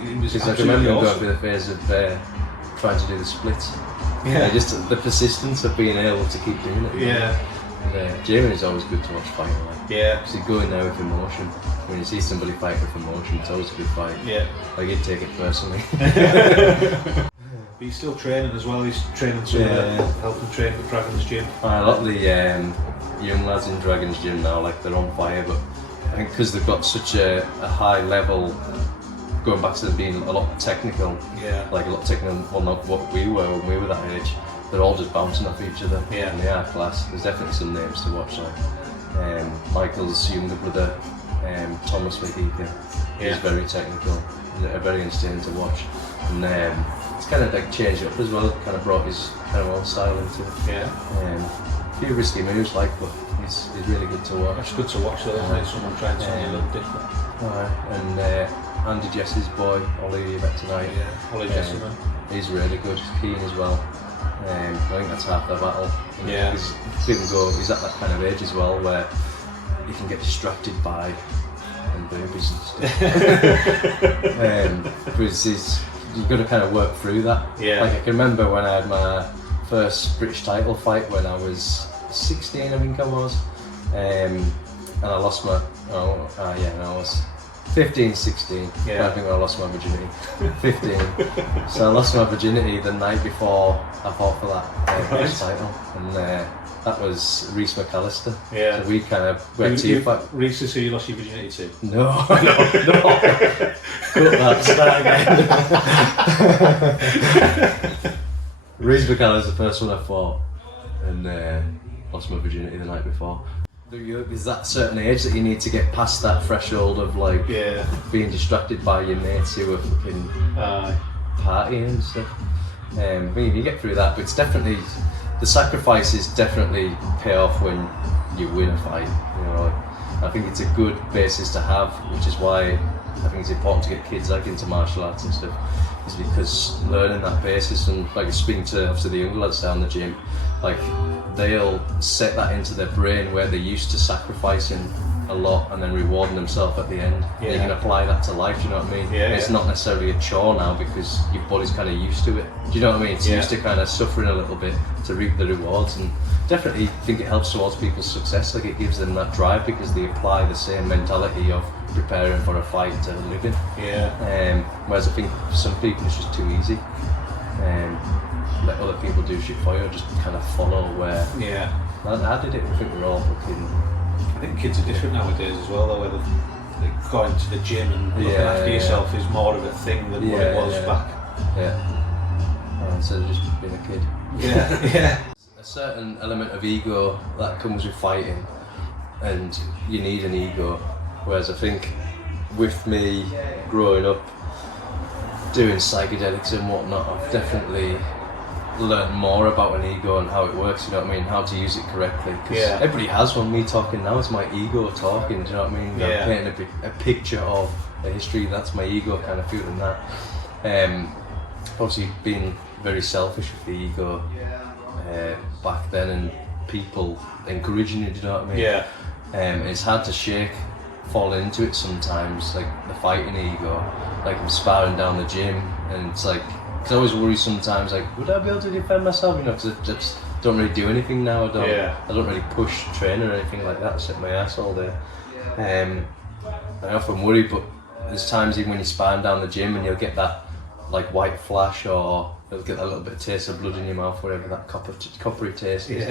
It was I remember him going awesome. through the phase of trying to do the splits. Yeah. Just the persistence of being able to keep doing it. Yeah. Jamie is always good to watch fighting. Like. Yeah. Because you go in there with emotion. When you see somebody fight with emotion, it's always a good fight. Yeah. Like you'd take it personally. He's still training as well. He's training some helping train for Dragon's Gym. A lot of the young lads in Dragon's Gym now, like they're on fire, but I think because they've got such a high level, going back to them being a lot technical, like a lot technical, well not what we were when we were that age, they're all just bouncing off each other, and they are class. There's definitely some names to watch, like Michael's younger brother, Thomas McGeekin, he's very technical, very entertaining to watch, and it's kind of like changed it up as well, kind of brought his kind of own style into it. A few risky moves, like, but he's really good to watch. It's good to watch though, isn't it? Someone trying something a little different. And Andy Jesse's boy, Ollie, you met tonight. Ollie Jesse, man. He's really good, he's keen as well. I think that's half the battle. He's at that kind of age as well where you can get distracted by boobies and stuff. You've got to kind of work through that. Like I can remember when I had my first British title fight when I was 16, I think I was, and I lost my, I was 15, 16, I think I lost my virginity, 15, so I lost my virginity the night before I fought for that British title, and that was Reese McAllister, so we kind of went to fight. Reese is who you lost your virginity to? No. Cut that, start again. Reese McAllister is the first one I fought, and lost my virginity the night before. There's that certain age that you need to get past that threshold of like being distracted by your mates who are fucking partying and stuff. You get through that, but it's definitely, the sacrifices definitely pay off when you win a fight. You know, like, I think it's a good basis to have, which is why I think it's important to get kids like into martial arts and stuff, is because learning that basis, and like speaking to obviously the younger lads down the gym, like they'll set that into their brain where they're used to sacrificing a lot and then rewarding themselves at the end. You can apply that to life, do you know what I mean? It's not necessarily a chore now because your body's kind of used to it. Do you know what I mean? It's used to kind of suffering a little bit to reap the rewards, and definitely think it helps towards people's success. Like it gives them that drive because they apply the same mentality of preparing for a fight to living. Whereas I think for some people it's just too easy. Let other people do shit for you, just kind of follow where. I did it. I think we're all fucking. I think kids are different nowadays as well, though. Whether like going to the gym and looking after yourself is more of a thing than what it was back. Instead of just being a kid. A certain element of ego that comes with fighting, and you need an ego. Whereas I think with me growing up doing psychedelics and whatnot, I've definitely learned more about an ego and how it works, you know what I mean, how to use it correctly, because everybody has one. Me talking now, it's my ego talking, do you know what I mean? I'm painting a picture of a history, that's my ego kind of feeling that. Obviously being very selfish with the ego back then, and people encouraging you, do you know what I mean? It's hard to fall into it sometimes, like the fighting ego. Like I'm sparring down the gym, and it's like, cause I always worry sometimes, like, would I be able to defend myself? You know, because I just don't really do anything now. I don't really push, train or anything like that. I sit my ass all day. I often worry, but there's times even when you're sparring down the gym and you'll get that like white flash, or you'll get that little bit of taste of blood in your mouth, whatever that coppery taste is.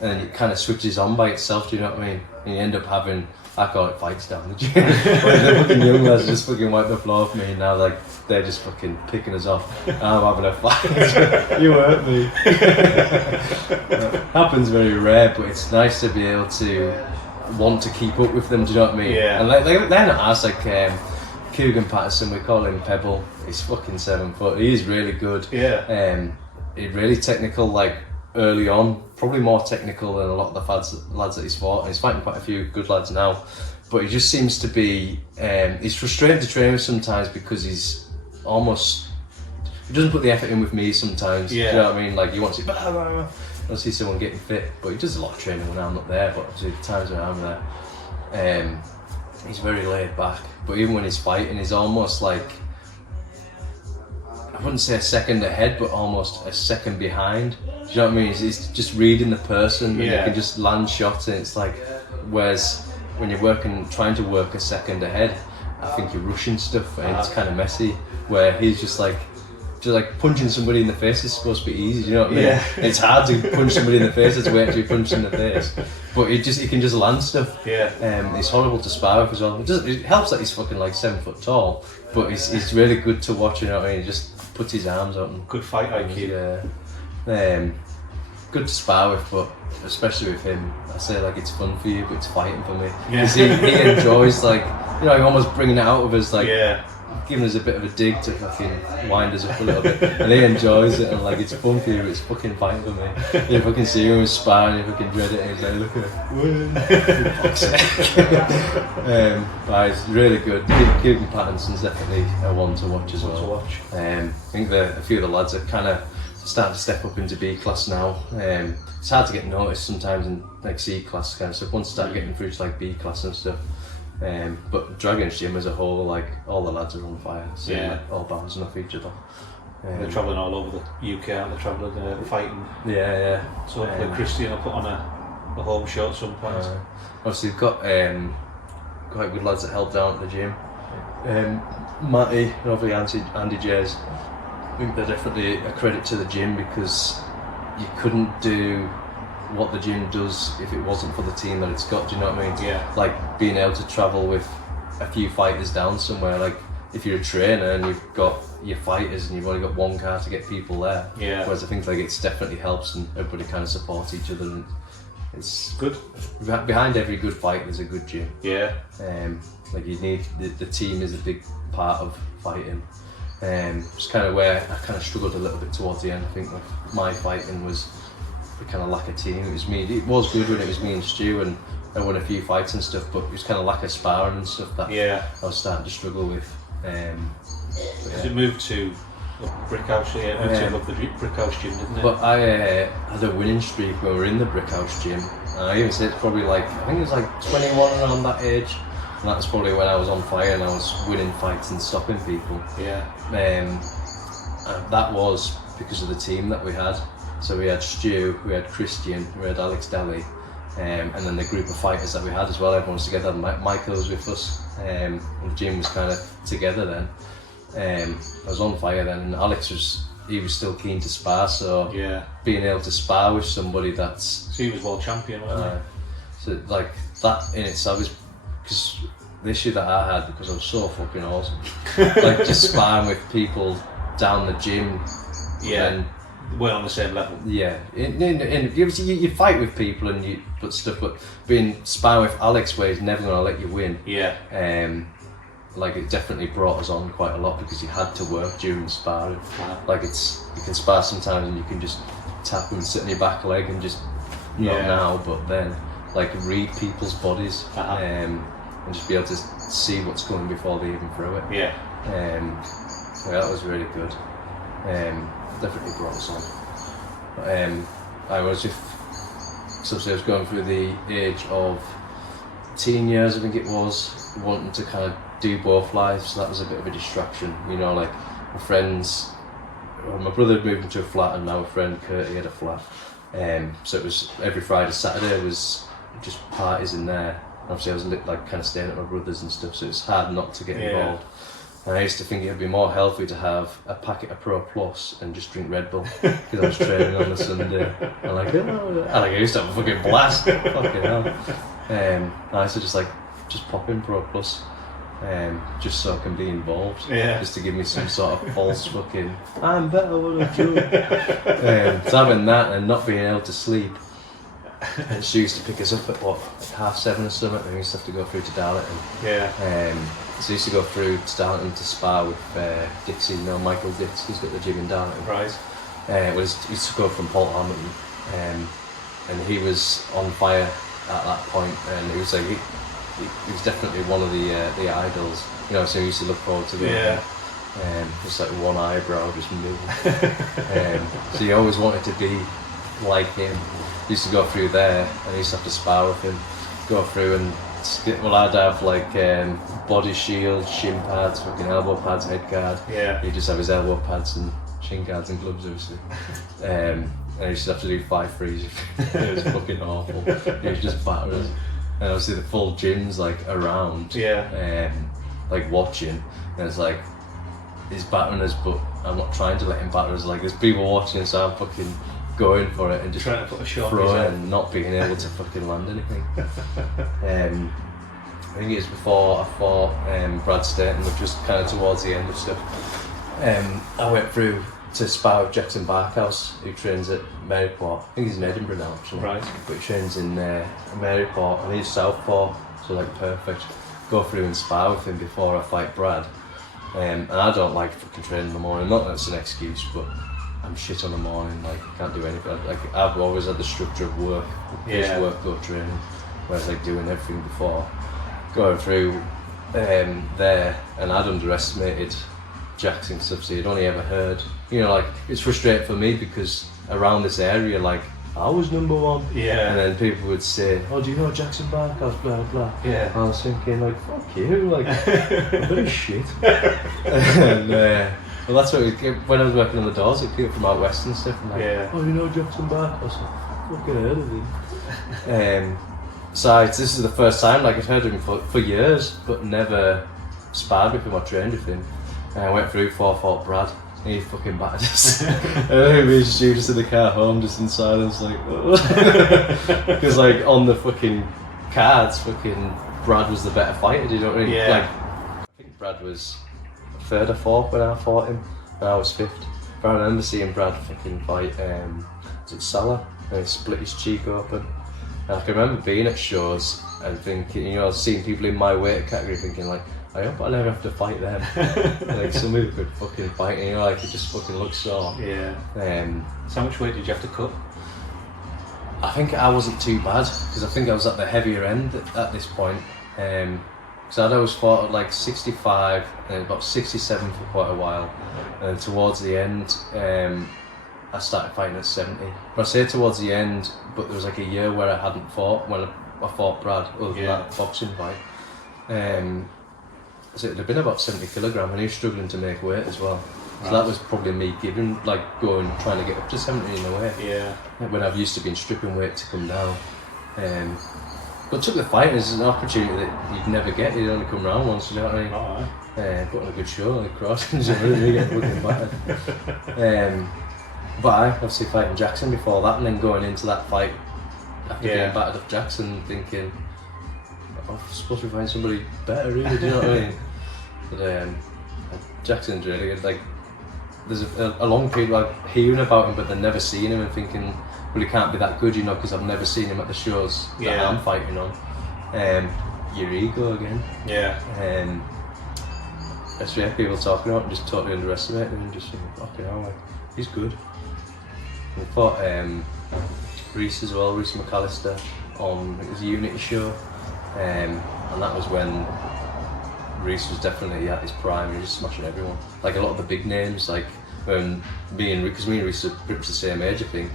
And it kind of switches on by itself, do you know what I mean? And you end up having, I call it fights down the gym. Where the fucking young lads just fucking wipe the floor off me, and now like they're just fucking picking us off. And I'm having a fight. You hurt me. Happens very rare, but it's nice to be able to want to keep up with them. Do you know what I mean? Yeah. And they're not us. Like Coogan Patterson, we call him Pebble. He's fucking 7 foot. He is really good. Yeah. He's really technical. Like early on, probably more technical than a lot of the lads that he's fought. And he's fighting quite a few good lads now. But he just seems to be. He's frustrating to train with sometimes because he's almost. He doesn't put the effort in with me sometimes. Yeah. Do you know what I mean? Like you want to see. I see someone getting fit, but he does a lot of training when I'm not there. But obviously the times when I'm there, he's very laid back. But even when he's fighting, he's almost like, I wouldn't say a second ahead, but almost a second behind. Do you know what I mean? He's just reading the person, and he can just land shots. And it's like, whereas when you're trying to work a second ahead, I think you're rushing stuff, and it's kind of messy. Where he's just like punching somebody in the face is supposed to be easy, you know what I mean? Yeah. It's hard to punch somebody in the face, it's way to be punched in the face. But he can just land stuff. Yeah. He's horrible to spar with as well. It helps that he's fucking like 7 foot tall, but he's really good to watch, you know what I mean? He just puts his arms out and good fight IQ. Yeah. Good to spar with, but especially with him, I say like it's fun for you, but it's fighting for me. Yeah. He enjoys like, you know, almost bringing it out of us, like giving us a bit of a dig to fucking wind us up a little bit, and he enjoys it, and like it's fun for you, it's fucking fighting for me. You fucking see him sparring, you fucking dread it, and he's like, look at it. But it's really good. Coogan Patterson's definitely a one to watch as well. I think a few of the lads are kind of starting to step up into B class now. It's hard to get noticed sometimes in like C class kind of stuff. Once you start getting through to like B class and stuff. But Dragon's Gym as a whole, like all the lads are on fire, so like, all bouncing off each other. They're travelling all over the UK, aren't they? Travelling, fighting. Yeah. So hopefully Christian will put on a home show at some point. Obviously we've got quite good lads that help down at the gym. Matty and obviously Andy Chaise. I think they're definitely a credit to the gym because you couldn't do what the gym does if it wasn't for the team that it's got, do you know what I mean? Yeah. Like being able to travel with a few fighters down somewhere, like if you're a trainer and you've got your fighters and you've only got one car to get people there. Yeah. Whereas I think like it's definitely helps and everybody kind of supports each other, and it's good. Behind every good fight there's a good gym. Yeah. Like you need, the team is a big part of fighting. It's kind of where I kind of struggled a little bit towards the end. I think with my fighting was the kind of lack of team. It was good when it was me and Stu, and I won a few fights and stuff, but it was kind of lack of sparring and stuff that I was starting to struggle with. Because it moved to Brick House, moved to the Brick House gym, didn't it? But I had a winning streak when we were in the Brick House gym, and I even said it's probably like, I think it was like 21 around that age, and that's probably when I was on fire and I was winning fights and stopping people. Yeah. And that was because of the team that we had. So we had Stu, we had Christian, we had Alex Daly, and then the group of fighters that we had as well, everyone was together. Michael was with us, and the gym was kind of together then. I was on fire then, and Alex was still keen to spar, so being able to spar with somebody that's... So he was world champion, wasn't he? So like that in itself is, because the issue that I had, because I was so fucking awesome, like just sparring with people down the gym. Yeah. We're on the same level. Yeah, you fight with people and you put stuff, but being sparring with Alex, where he's never going to let you win. Yeah. Like it definitely brought us on quite a lot because you had to work during sparring. Like you can spar sometimes and you can just tap and sit on your back leg and just not now, but then like read people's bodies and just be able to see what's coming before they even throw it. Yeah. That was really good. Definitely brought us on. I was I was going through the age of teen years, I think it was, wanting to kind of do both lives, so that was a bit of a distraction, you know, like my friends, my brother had moved into a flat and now a friend Kurt, he had a flat, so it was every Friday, Saturday was just parties in there. Obviously I was like kind of staying at my brother's and stuff, so it's hard not to get involved. And I used to think it would be more healthy to have a packet of Pro Plus and just drink Red Bull because I was training on a Sunday. And I used to have a fucking blast. Fucking hell. I used to just pop in Pro Plus, just so I can be involved. Yeah. Just to give me some sort of false fucking, I'm better when I do. So having that and not being able to sleep, And she used to pick us up at what, 7:30 or something, and we used to have to go through to Darlington. So we used to go through to Darlington to spar with Dixie, Michael Dix, he's got the gym in Darlington. Right. We used to go from Paul Hamilton, and he was on fire at that point, and it was like he was definitely one of the idols, so we used to look forward to going. Just like one eyebrow just moving. So you always wanted to be like him. Used to go through there, and I used to have to spar with him, go through and I'd have like body shields, shin pads, fucking elbow pads, head guard. He'd just have his elbow pads and shin guards and gloves, obviously. And I used to have to do 5-3s. It was fucking awful. He was just battering us. And obviously the full gym's like around, like watching, and it's like, he's battering us, but I'm not trying to let him batter us. Like, there's people watching, so I'm fucking going for it and just trying to put a shot throwing and not being able to fucking land anything. I think it was before I fought Brad Staten, which was kind of towards the end of stuff. I went through to spar with Jackson Barkhouse, who trains at Maryport. I think he's in Edinburgh now, actually. Right. But he trains in Maryport, and he's southpaw, so like perfect. Go through and spar with him before I fight Brad. And I don't like fucking training in the morning, not that it's an excuse, but I'm shit on the morning, like I can't do anything. Like I've always had the structure of work, work, go training, whereas like doing everything before. Going through there, and I'd underestimated Jackson stuff, so you'd only ever heard, like it's frustrating for me because around this area, like I was number one, and then people would say, "Oh, do you know Jackson Barkhouse?" Blah blah. I was thinking like, "Fuck you!" Like, I'm very shit. And well, that's what when I was working on the doors, it people from out west and stuff, and like, "Oh, you know Jackson Barkhouse?" Fucking heard of him. So this is the first time, like I've heard of him for years, but never sparred with him or trained with him. And I went through 4-4 Brad. He fucking battered us. And then we just in the car home, just in silence, like, because like on the fucking cards, fucking Brad was the better fighter. You know what I mean? Like, I think Brad was 3rd or 4th when I fought him, and I was 5th. But I remember seeing Brad fucking fight. Was it Salah? And he split his cheek open. And I can remember being at shows and thinking, seeing people in my weight category, thinking like, I hope I never have to fight them. Like some people could fucking fight, and like it just fucking looks so. So how much weight did you have to cut? I think I wasn't too bad because I think I was at the heavier end at this point. So I'd always fought at like 65 and about 67 for quite a while, and towards the end, I started fighting at 70. But I say towards the end, but there was like a year where I hadn't fought when I fought Brad, other than that boxing fight. So it had been about 70 kilograms, and he was struggling to make weight as well. So that was probably me trying to get up to 70 in a way. When I've used to been stripping weight to come down. But took the fight as an opportunity that you'd never get. You'd only come round once, you know what I mean? Put on a good show, like crossings and really get fucking battered. But I obviously fighting Jackson before that, and then going into that fight after getting battered off Jackson, thinking, I'm supposed to find somebody better, really, do you know what I mean? But Jackson's really good. Like, there's a long period like hearing about him, but then never seeing him and thinking, well, he can't be that good, because I've never seen him at the shows that I'm fighting on. Your ego again. That's people talking about him, just totally underestimating him and just thinking, fucking hell, like, he's good. We fought Reese as well, Reese McAllister, on it was a Unity show, and that was when Reese was definitely at his prime. He was just smashing everyone. Like a lot of the big names, like when me and Reese are pretty much the same age, I think,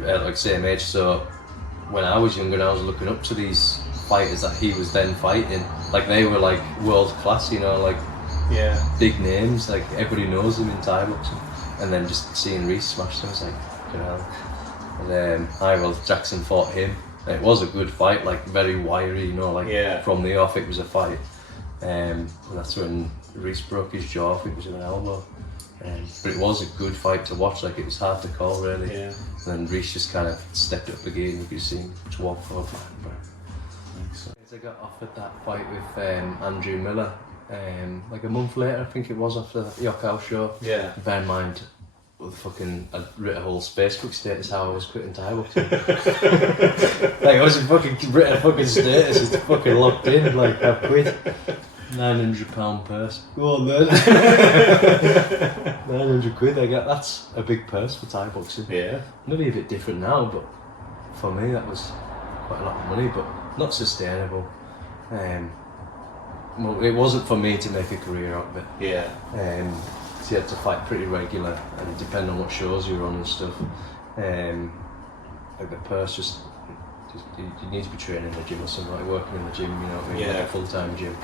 like same age. So when I was younger, and I was looking up to these fighters that he was then fighting. Like they were like world class, like big names. Like everybody knows them in Thai boxing. And then just seeing Reese smash them, I was like, And then Jackson fought him. And it was a good fight, like very wiry, from the off it was a fight. And that's when Reese broke his jaw, I think it was with an elbow. But it was a good fight to watch, like it was hard to call really. And then Reese just kind of stepped up again, you could see him just walk forward. So I got offered that fight with Andrew Miller. Like a month later, I think it was, after the Yokow show. Bear in mind, I'd written a whole Facebook status how I was quitting Thai boxing. Like I was fucking written a fucking status, it's fucking locked in, like I've quit. £900 purse. Go on then. 900 quid, that's a big purse for Thai boxing. Yeah. Maybe a bit different now, but for me that was quite a lot of money, but not sustainable. Well, it wasn't for me to make a career out of it. Yeah. So you had to fight pretty regular, and depending on what shows you were on and stuff. Like the purse just you need to be training in the gym or something, like working in the gym, you know what I mean? Yeah. Like a full-time gym.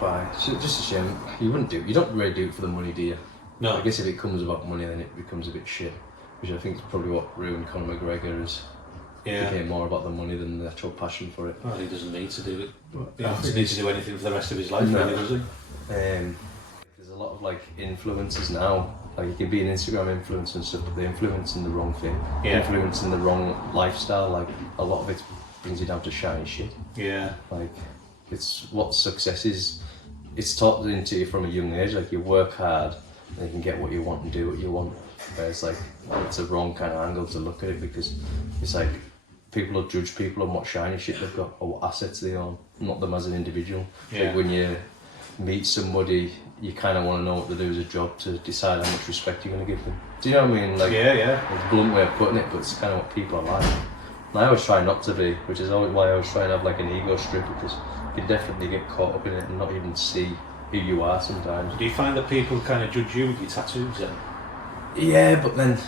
But it's just a shame. You don't really do it for the money, do you? No. I guess if it comes about money, then it becomes a bit shit, which I think is probably what ruined Conor McGregor is. Yeah. Became more about the money than the actual passion for it. Well, he doesn't need to do it. He doesn't need to do anything for the rest of his life, really, does he? There's a lot of like influencers now. Like you can be an Instagram influencer and stuff, but they're influencing the wrong thing. Yeah. Influencing the wrong lifestyle. Like a lot of it brings you down to shiny shit. Yeah. Like it's what success is. It's taught into you from a young age. Like you work hard, and you can get what you want and do what you want. Whereas like it's a wrong kind of angle to look at it, because it's like people will judge people on what shiny shit they've got or what assets they own, not them as an individual. Yeah. Like when you meet somebody, you kind of want to know what they do as a job to decide how much respect you're going to give them. Do you know what I mean? Like, yeah. It's a blunt way of putting it, but it's kind of what people are like. And I always try not to be, which is always why I always try and have like an ego strip, because you definitely get caught up in it and not even see who you are sometimes. Do you find that people kind of judge you with your tattoos then? Yeah, but then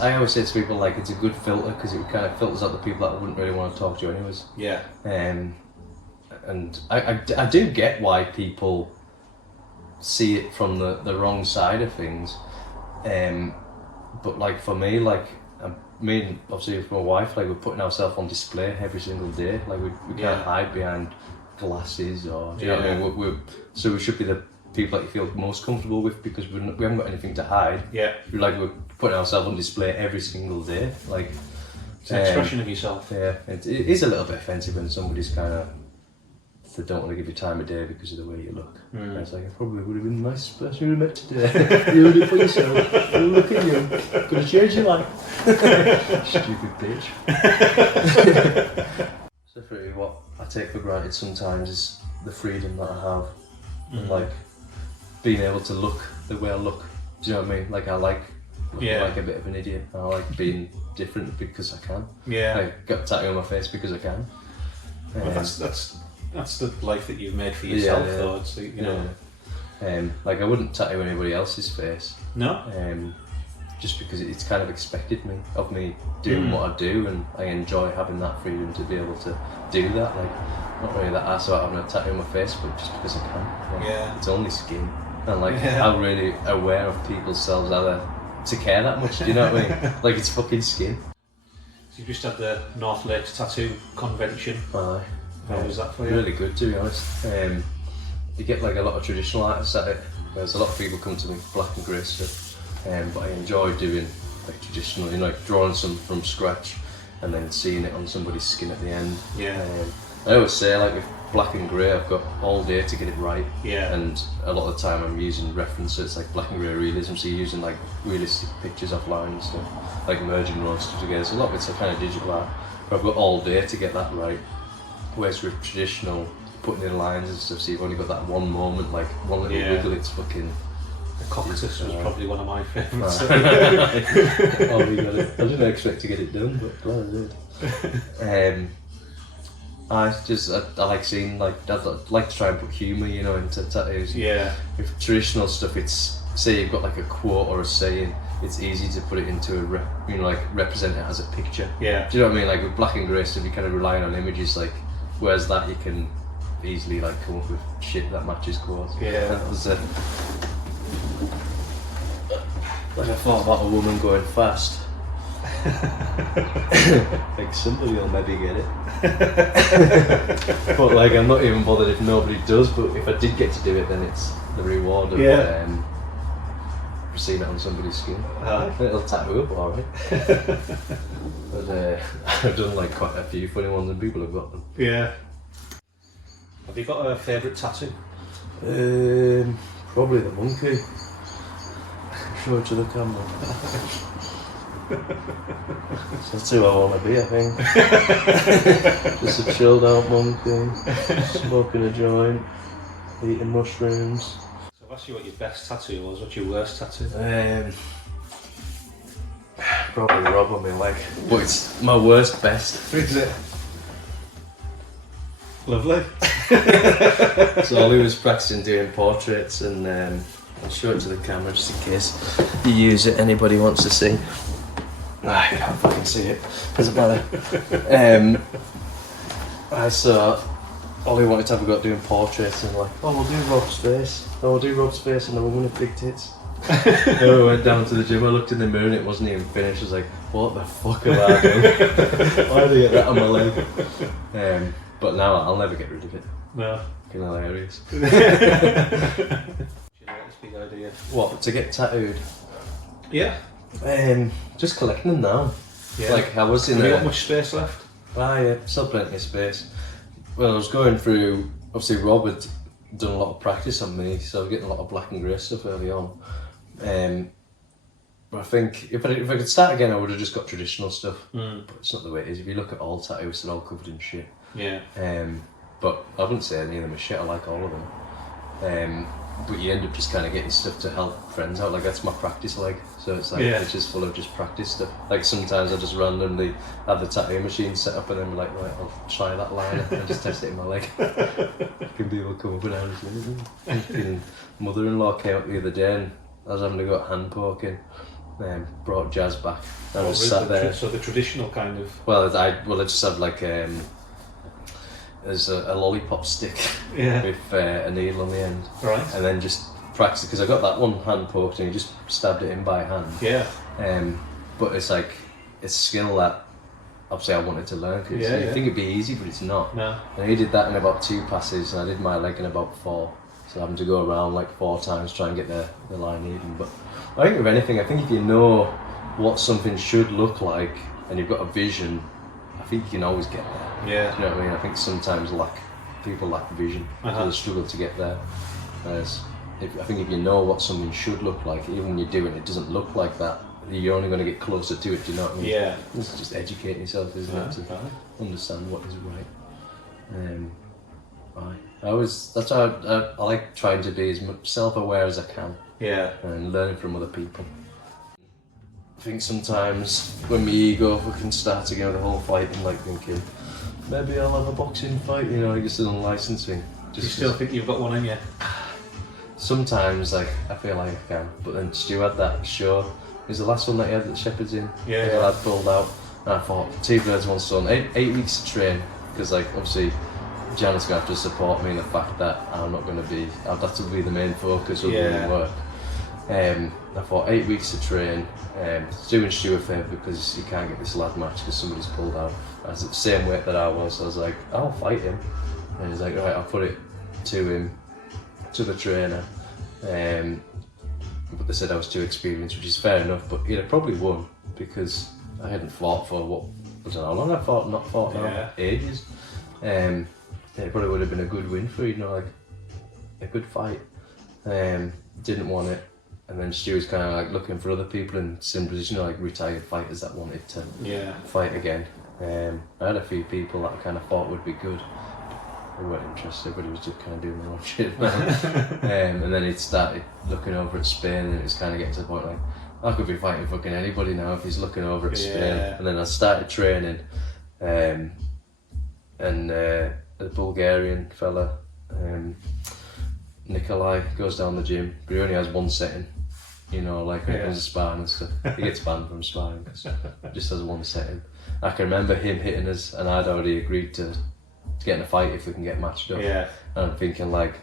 I always say to people, like, it's a good filter, because it kind of filters out the people that wouldn't really want to talk to you anyways. Yeah. And I do get why people see it from the wrong side of things. But like for me, like me and obviously with my wife, like we're putting ourselves on display every single day. Like we can't hide behind glasses or, do you know what I mean? So we should be the people that you feel most comfortable with, because we haven't got anything to hide. Yeah. We're putting ourselves on display every single day. Like it's an expression of yourself. Yeah, it is a little bit offensive when somebody's kind of, they don't want to give you time of day because of the way you look. And it's like, I probably would have been the nicest person you met today. You did it for yourself. Look at you. Could have changed your life. Stupid bitch. So for me, what I take for granted sometimes is the freedom that I have. And like being able to look the way I look. Do you know what I mean? Like I like looking like a bit of an idiot. I like being different because I can. Yeah. I got a tattoo on my face because I can. Well, that's the life that you've made for yourself, though. It's, you know. Like I wouldn't tattoo anybody else's face. No. Just because it's kind of expected of me doing what I do, and I enjoy having that freedom to be able to do that. Like not really that ass about having a tattoo on my face, but just because I can. Like, it's only skin, and like I'm really aware of people's selves either to care that much. Do you know what I mean? Like it's fucking skin. So you just had the North Lakes Tattoo Convention. Aye. How was that for you? Really good, to be honest. You get like a lot of traditional artists at it, whereas a lot of people come to me black and grey stuff. But I enjoy doing like traditional, you know, like drawing some from scratch and then seeing it on somebody's skin at the end. Yeah. I always say, like with black and grey, I've got all day to get it right. Yeah. And a lot of the time I'm using references like black and grey realism, so you're using like realistic pictures offline and stuff, like merging those stuff together. So a lot of it's a kind of digital art, but I've got all day to get that right. Whereas with traditional, putting in lines and stuff, so you've only got that one moment, like one little wiggle, it's fucking... The cockatus was probably one of my favourites. Oh, you got it. I didn't expect to get it done, but glad I did. I like seeing, like, I'd like to try and put humour, you know, into tattoos. Yeah. With traditional stuff, it's, say you've got like a quote or a saying, it's easy to put it into a, represent it as a picture. Yeah. Do you know what I mean? Like with black and grey stuff, you're kind of relying on images, like, whereas that you can easily like come up with shit that matches quotes. Yeah. That was like I thought about a woman going fast. Like somebody will maybe get it. But like I'm not even bothered if nobody does, but if I did get to do it, then it's the reward of seeing it on somebody's skin. It'll tattoo up alright. But I've done like quite a few funny ones and people have got them. Yeah. Have you got a favourite tattoo? Probably the monkey. Show it to the camera. That's who I want to be, I think. Just a chilled out monkey, smoking a joint, eating mushrooms. So I've asked you what your best tattoo was. What's your worst tattoo? Probably Rob on my leg. But it's my worst best. Is it? Lovely. So Ollie was practicing doing portraits, and I'll show it to the camera just in case you use it. Anybody wants to see? I can't fucking see it. Doesn't matter. I saw Ollie wanted to have a go at doing portraits, and like, oh, we'll do Rob's face. Oh, we'll do Rob's face and a woman with big tits. So I went down to the gym, I looked in the mirror and it wasn't even finished. I was like, what the fuck am I doing? Why did I get that on my leg? But now I'll never get rid of it. No. Fucking hilarious. You know, this big idea. What, to get tattooed? Yeah. Just collecting them now. Yeah. Like I was in Have you got much space left? Yeah, still plenty of space. Well, I was going through, obviously Rob had done a lot of practice on me, so I was getting a lot of black and grey stuff early on. But I think if I could start again, I would have just got traditional stuff. But it's not the way it is. If you look at all tattoos, they're all covered in shit. Yeah. But I wouldn't say any of them are shit. I like all of them. But you end up just kind of getting stuff to help friends out. Like that's my practice leg. So it's like it's just full of just practice stuff. Like sometimes I just randomly have the tattoo machine set up and then be like, right, I'll try that line and just test it in my leg. People come up and down. Fucking mother-in-law came up the other day and I was having to go hand poking. Brought jazz back. I was sat there. So the traditional kind of. Well, I just have like there's a lollipop stick with a needle on the end. Right. And then just practice, because I got that one hand poked and you just stabbed it in by hand. Yeah. But it's like, it's a skill that obviously I wanted to learn, because you think it'd be easy, but it's not. No. And he did that in about 2 passes, and I did my leg in about 4. So having to go around like 4 times, try and get the line even. But I think with anything, I think if you know what something should look like, and you've got a vision, I think you can always get there. Yeah. Do you know what I mean? I think sometimes people lack vision, so they struggle to get there. Whereas I think if you know what something should look like, even when you do it, it doesn't look like that, you're only going to get closer to it. Do you know what I mean? Yeah. It's just educating yourself, isn't it, to understand what is right. That's how I like trying to be as much self-aware as I can. Yeah. And learning from other people. I think sometimes when my ego fucking starts again with the whole fighting, like thinking, maybe I'll have a boxing fight, you know, just an licensing. Do you still think you've got one in you? Sometimes like I feel like I can, but then Stu had that show. It was the last one that he had at Shepherd's Inn. Yeah. The lad pulled out, and I thought 2 birds, 1 stone. 8 weeks to train, because like obviously Janet's gonna have to support me in the fact that I'm not gonna be. I'd have to be the main focus of the work. I thought 8 weeks to train. Doing Stu a favour because he can't get this lad match because somebody's pulled out. I was at the same weight that I was. I was like, I'll fight him. And he's like, right, I'll put it to him, to the trainer. But they said I was too experienced, which is fair enough. But he'd have probably won because I hadn't fought for I don't know how long I fought. Not fought now, ages. It probably would have been a good win for you know, like a good fight. Didn't want it. And then Stu was kind of like looking for other people in same position, like retired fighters that wanted to fight again. I had a few people that I kind of thought would be good. They weren't interested, but he was just kind of doing their own shit. And then he started looking over at Spain, and it was kind of getting to the point like, I could be fighting fucking anybody now if he's looking over at Spain. And then I started training, and the Bulgarian fella, Nikolai, goes down the gym, but he only has 1 setting. You know, like when it comes to sparring and stuff. He gets banned from sparring because he just has 1 setting. I can remember him hitting us, and I'd already agreed to get in a fight if we can get matched up. Yeah. And I'm thinking like,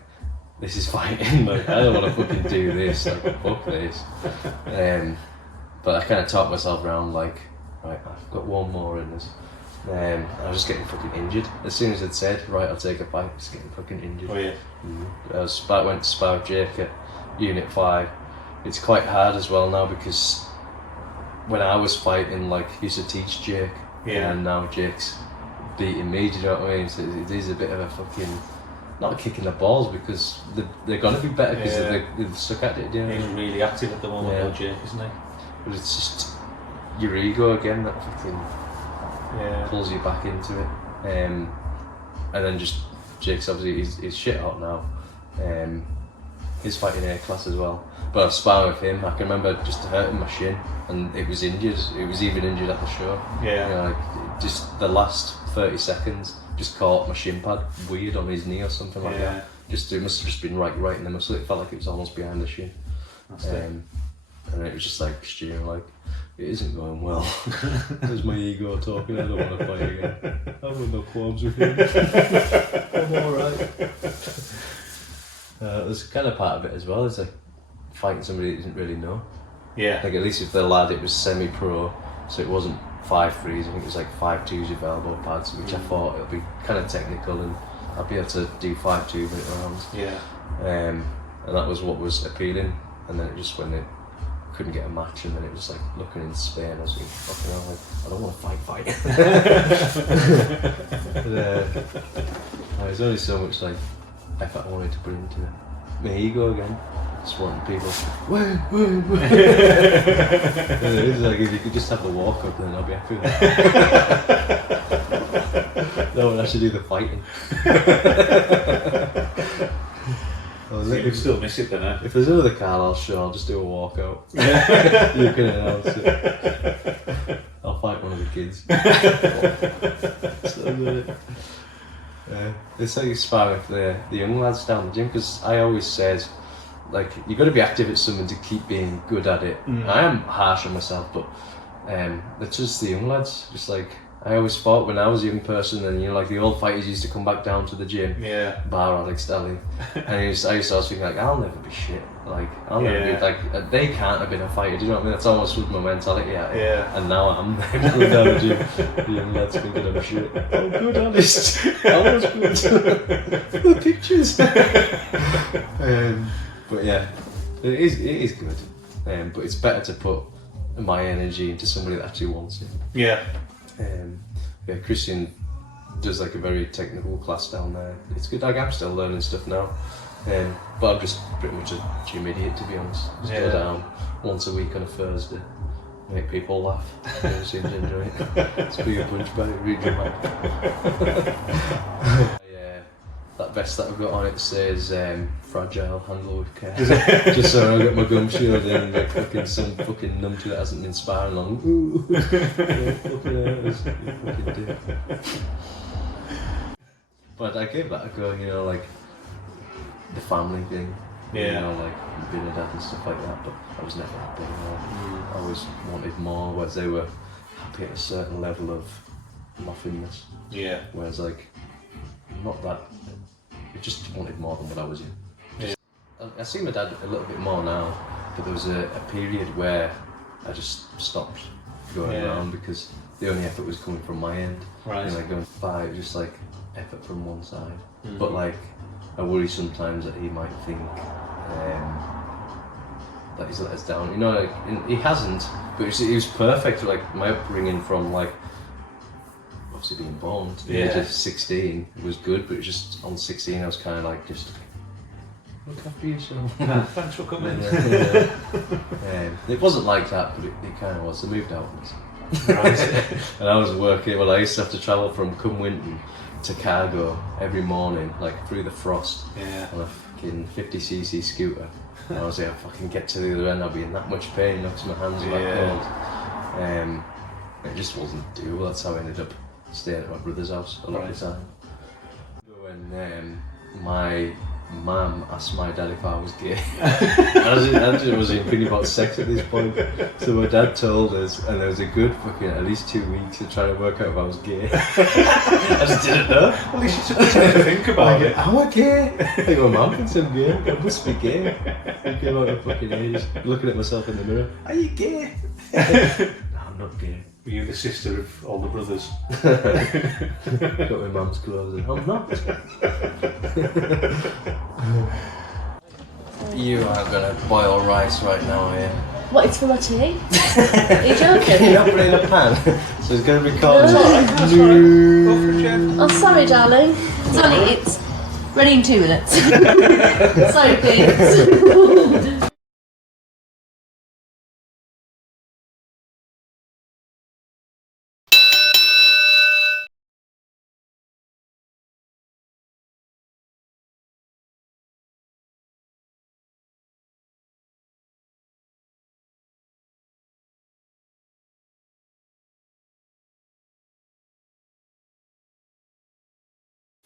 this is fighting. Like I don't want to fucking do this. Like fuck this. But I kind of talked myself around like, right, I've got 1 more in us. I was just getting fucking injured. As soon as I'd said, right, I'll take a fight, just getting fucking injured. I went to spar with Jake at Unit 5. It's quite hard as well now because when I was fighting, like, I used to teach Jake, and now Jake's beating me, do you know what I mean? So it is a bit of a fucking not kicking the balls because they're gonna be better because they've stuck at it. He's really active at the moment, Jake, isn't he? But it's just your ego again that fucking pulls you back into it. And then just Jake's obviously he's shit out now. He's fighting A class as well. But I was sparring with him. I can remember just hurting my shin, and it was injured. It was even injured at the show. Yeah. You know, like just the last 30 seconds, just caught my shin pad weird on his knee or something like that. Just it must have just been right in the muscle. It felt like it was almost behind the shin. And it was just like steering like, it isn't going well. There's my ego talking. I don't want to fight again. I've got no qualms with him. I'm alright. There's kind of part of it as well, is like fighting somebody that you didn't really know. Yeah. Like at least with the lad, it was semi-pro, so it wasn't 5-3s. I think it was like 5-2s with elbow pads, which I thought it'll be kind of technical and I'll be able to do 5-2 minute rounds. Yeah. And that was what was appealing. And then it just when it couldn't get a match, and then it was like looking in Spain, I was thinking, fucking hell, like, I don't want to fight. There's only so much like effort I wanted to put into it. My ego again, just wanting people win. It's like if you could just have the walk up, then I'll be happy with that. No one actually do the fighting. You can still miss it then, eh? If there's another Carlisle show, I'll just do a walkout. You can announce it. I'll fight one of the kids. It's like sparring with the young lads down the gym, because I always said, like, you've got to be active at something to keep being good at it. I am harsh on myself, but it's just the young lads. Just like, I always thought when I was a young person, and you know, like the old fighters used to come back down to the gym, bar Alex Daly, and I used to always think like, I'll never be shit. Like, I'll never be like, they can't have been a fighter. Do you know what I mean? That's almost with my mentality at it. Yeah. And now I'm going down the gym, the young lads thinking I'm shit. Oh, good, honest. I was good. The pictures. But yeah, it is good. But it's better to put my energy into somebody that actually wants it. Yeah. Christian does like a very technical class down there. It's good. Like I'm still learning stuff now, but I'm just pretty much a gym idiot, to be honest. Just go down once a week on a Thursday, make people laugh. They seem to enjoy it. Speak a bunch about it, read your mind. That vest that I've got on it says fragile, handle with care. Just so I got my gum shield in, like fucking some fucking numpty that hasn't been sparring long. Ooh, fucking dick. But I gave that a go, you know, like the family thing. You know, like being a dad and stuff like that. But I was never happy. You know? I always wanted more, whereas they were happy at a certain level of nothingness. Yeah. Whereas like, not that. I just wanted more than what I was in. I see my dad a little bit more now, but there was a period where I just stopped going around because the only effort was coming from my end. Right. And like going to fight, just like effort from one side. But like, I worry sometimes that he might think that he's let us down. You know, like, he hasn't, but he was perfect. Like my upbringing from like, obviously being born to the age of 16 was good, but it was just on 16 I was kind of like, just look after yourself. Thanks for coming. It wasn't like that, but it kind of was. They moved out. And I was working, well I used to have to travel from Cumwinton to Cargo every morning, like through the frost, on a fucking 50cc scooter. And I was like, I fucking get to the other end, I'll be in that much pain, knocks my hands back cold. It just wasn't doable. That's how I ended up staying at my brother's house a lot of the time. When my mum asked my dad if I was gay, I wasn't even thinking about sex at this point. So my dad told us, and there was a good fucking at least 2 weeks of trying to work out if I was gay. I just didn't know. At least you took the time to think about it. Am I gay? I think my mum thinks I'm gay. I must be gay. Thinking about the fucking age, looking at myself in the mirror. Are you gay? No, I'm not gay. Were you the sister of all the brothers? Got my mum's clothes and I'm not. You are gonna boil rice right now, are you? What, it's for my tea? Are you joking? You're not putting it in a pan, so it's gonna be cold. Oh, sorry, darling. Darling, Ready in 2 minutes. So please.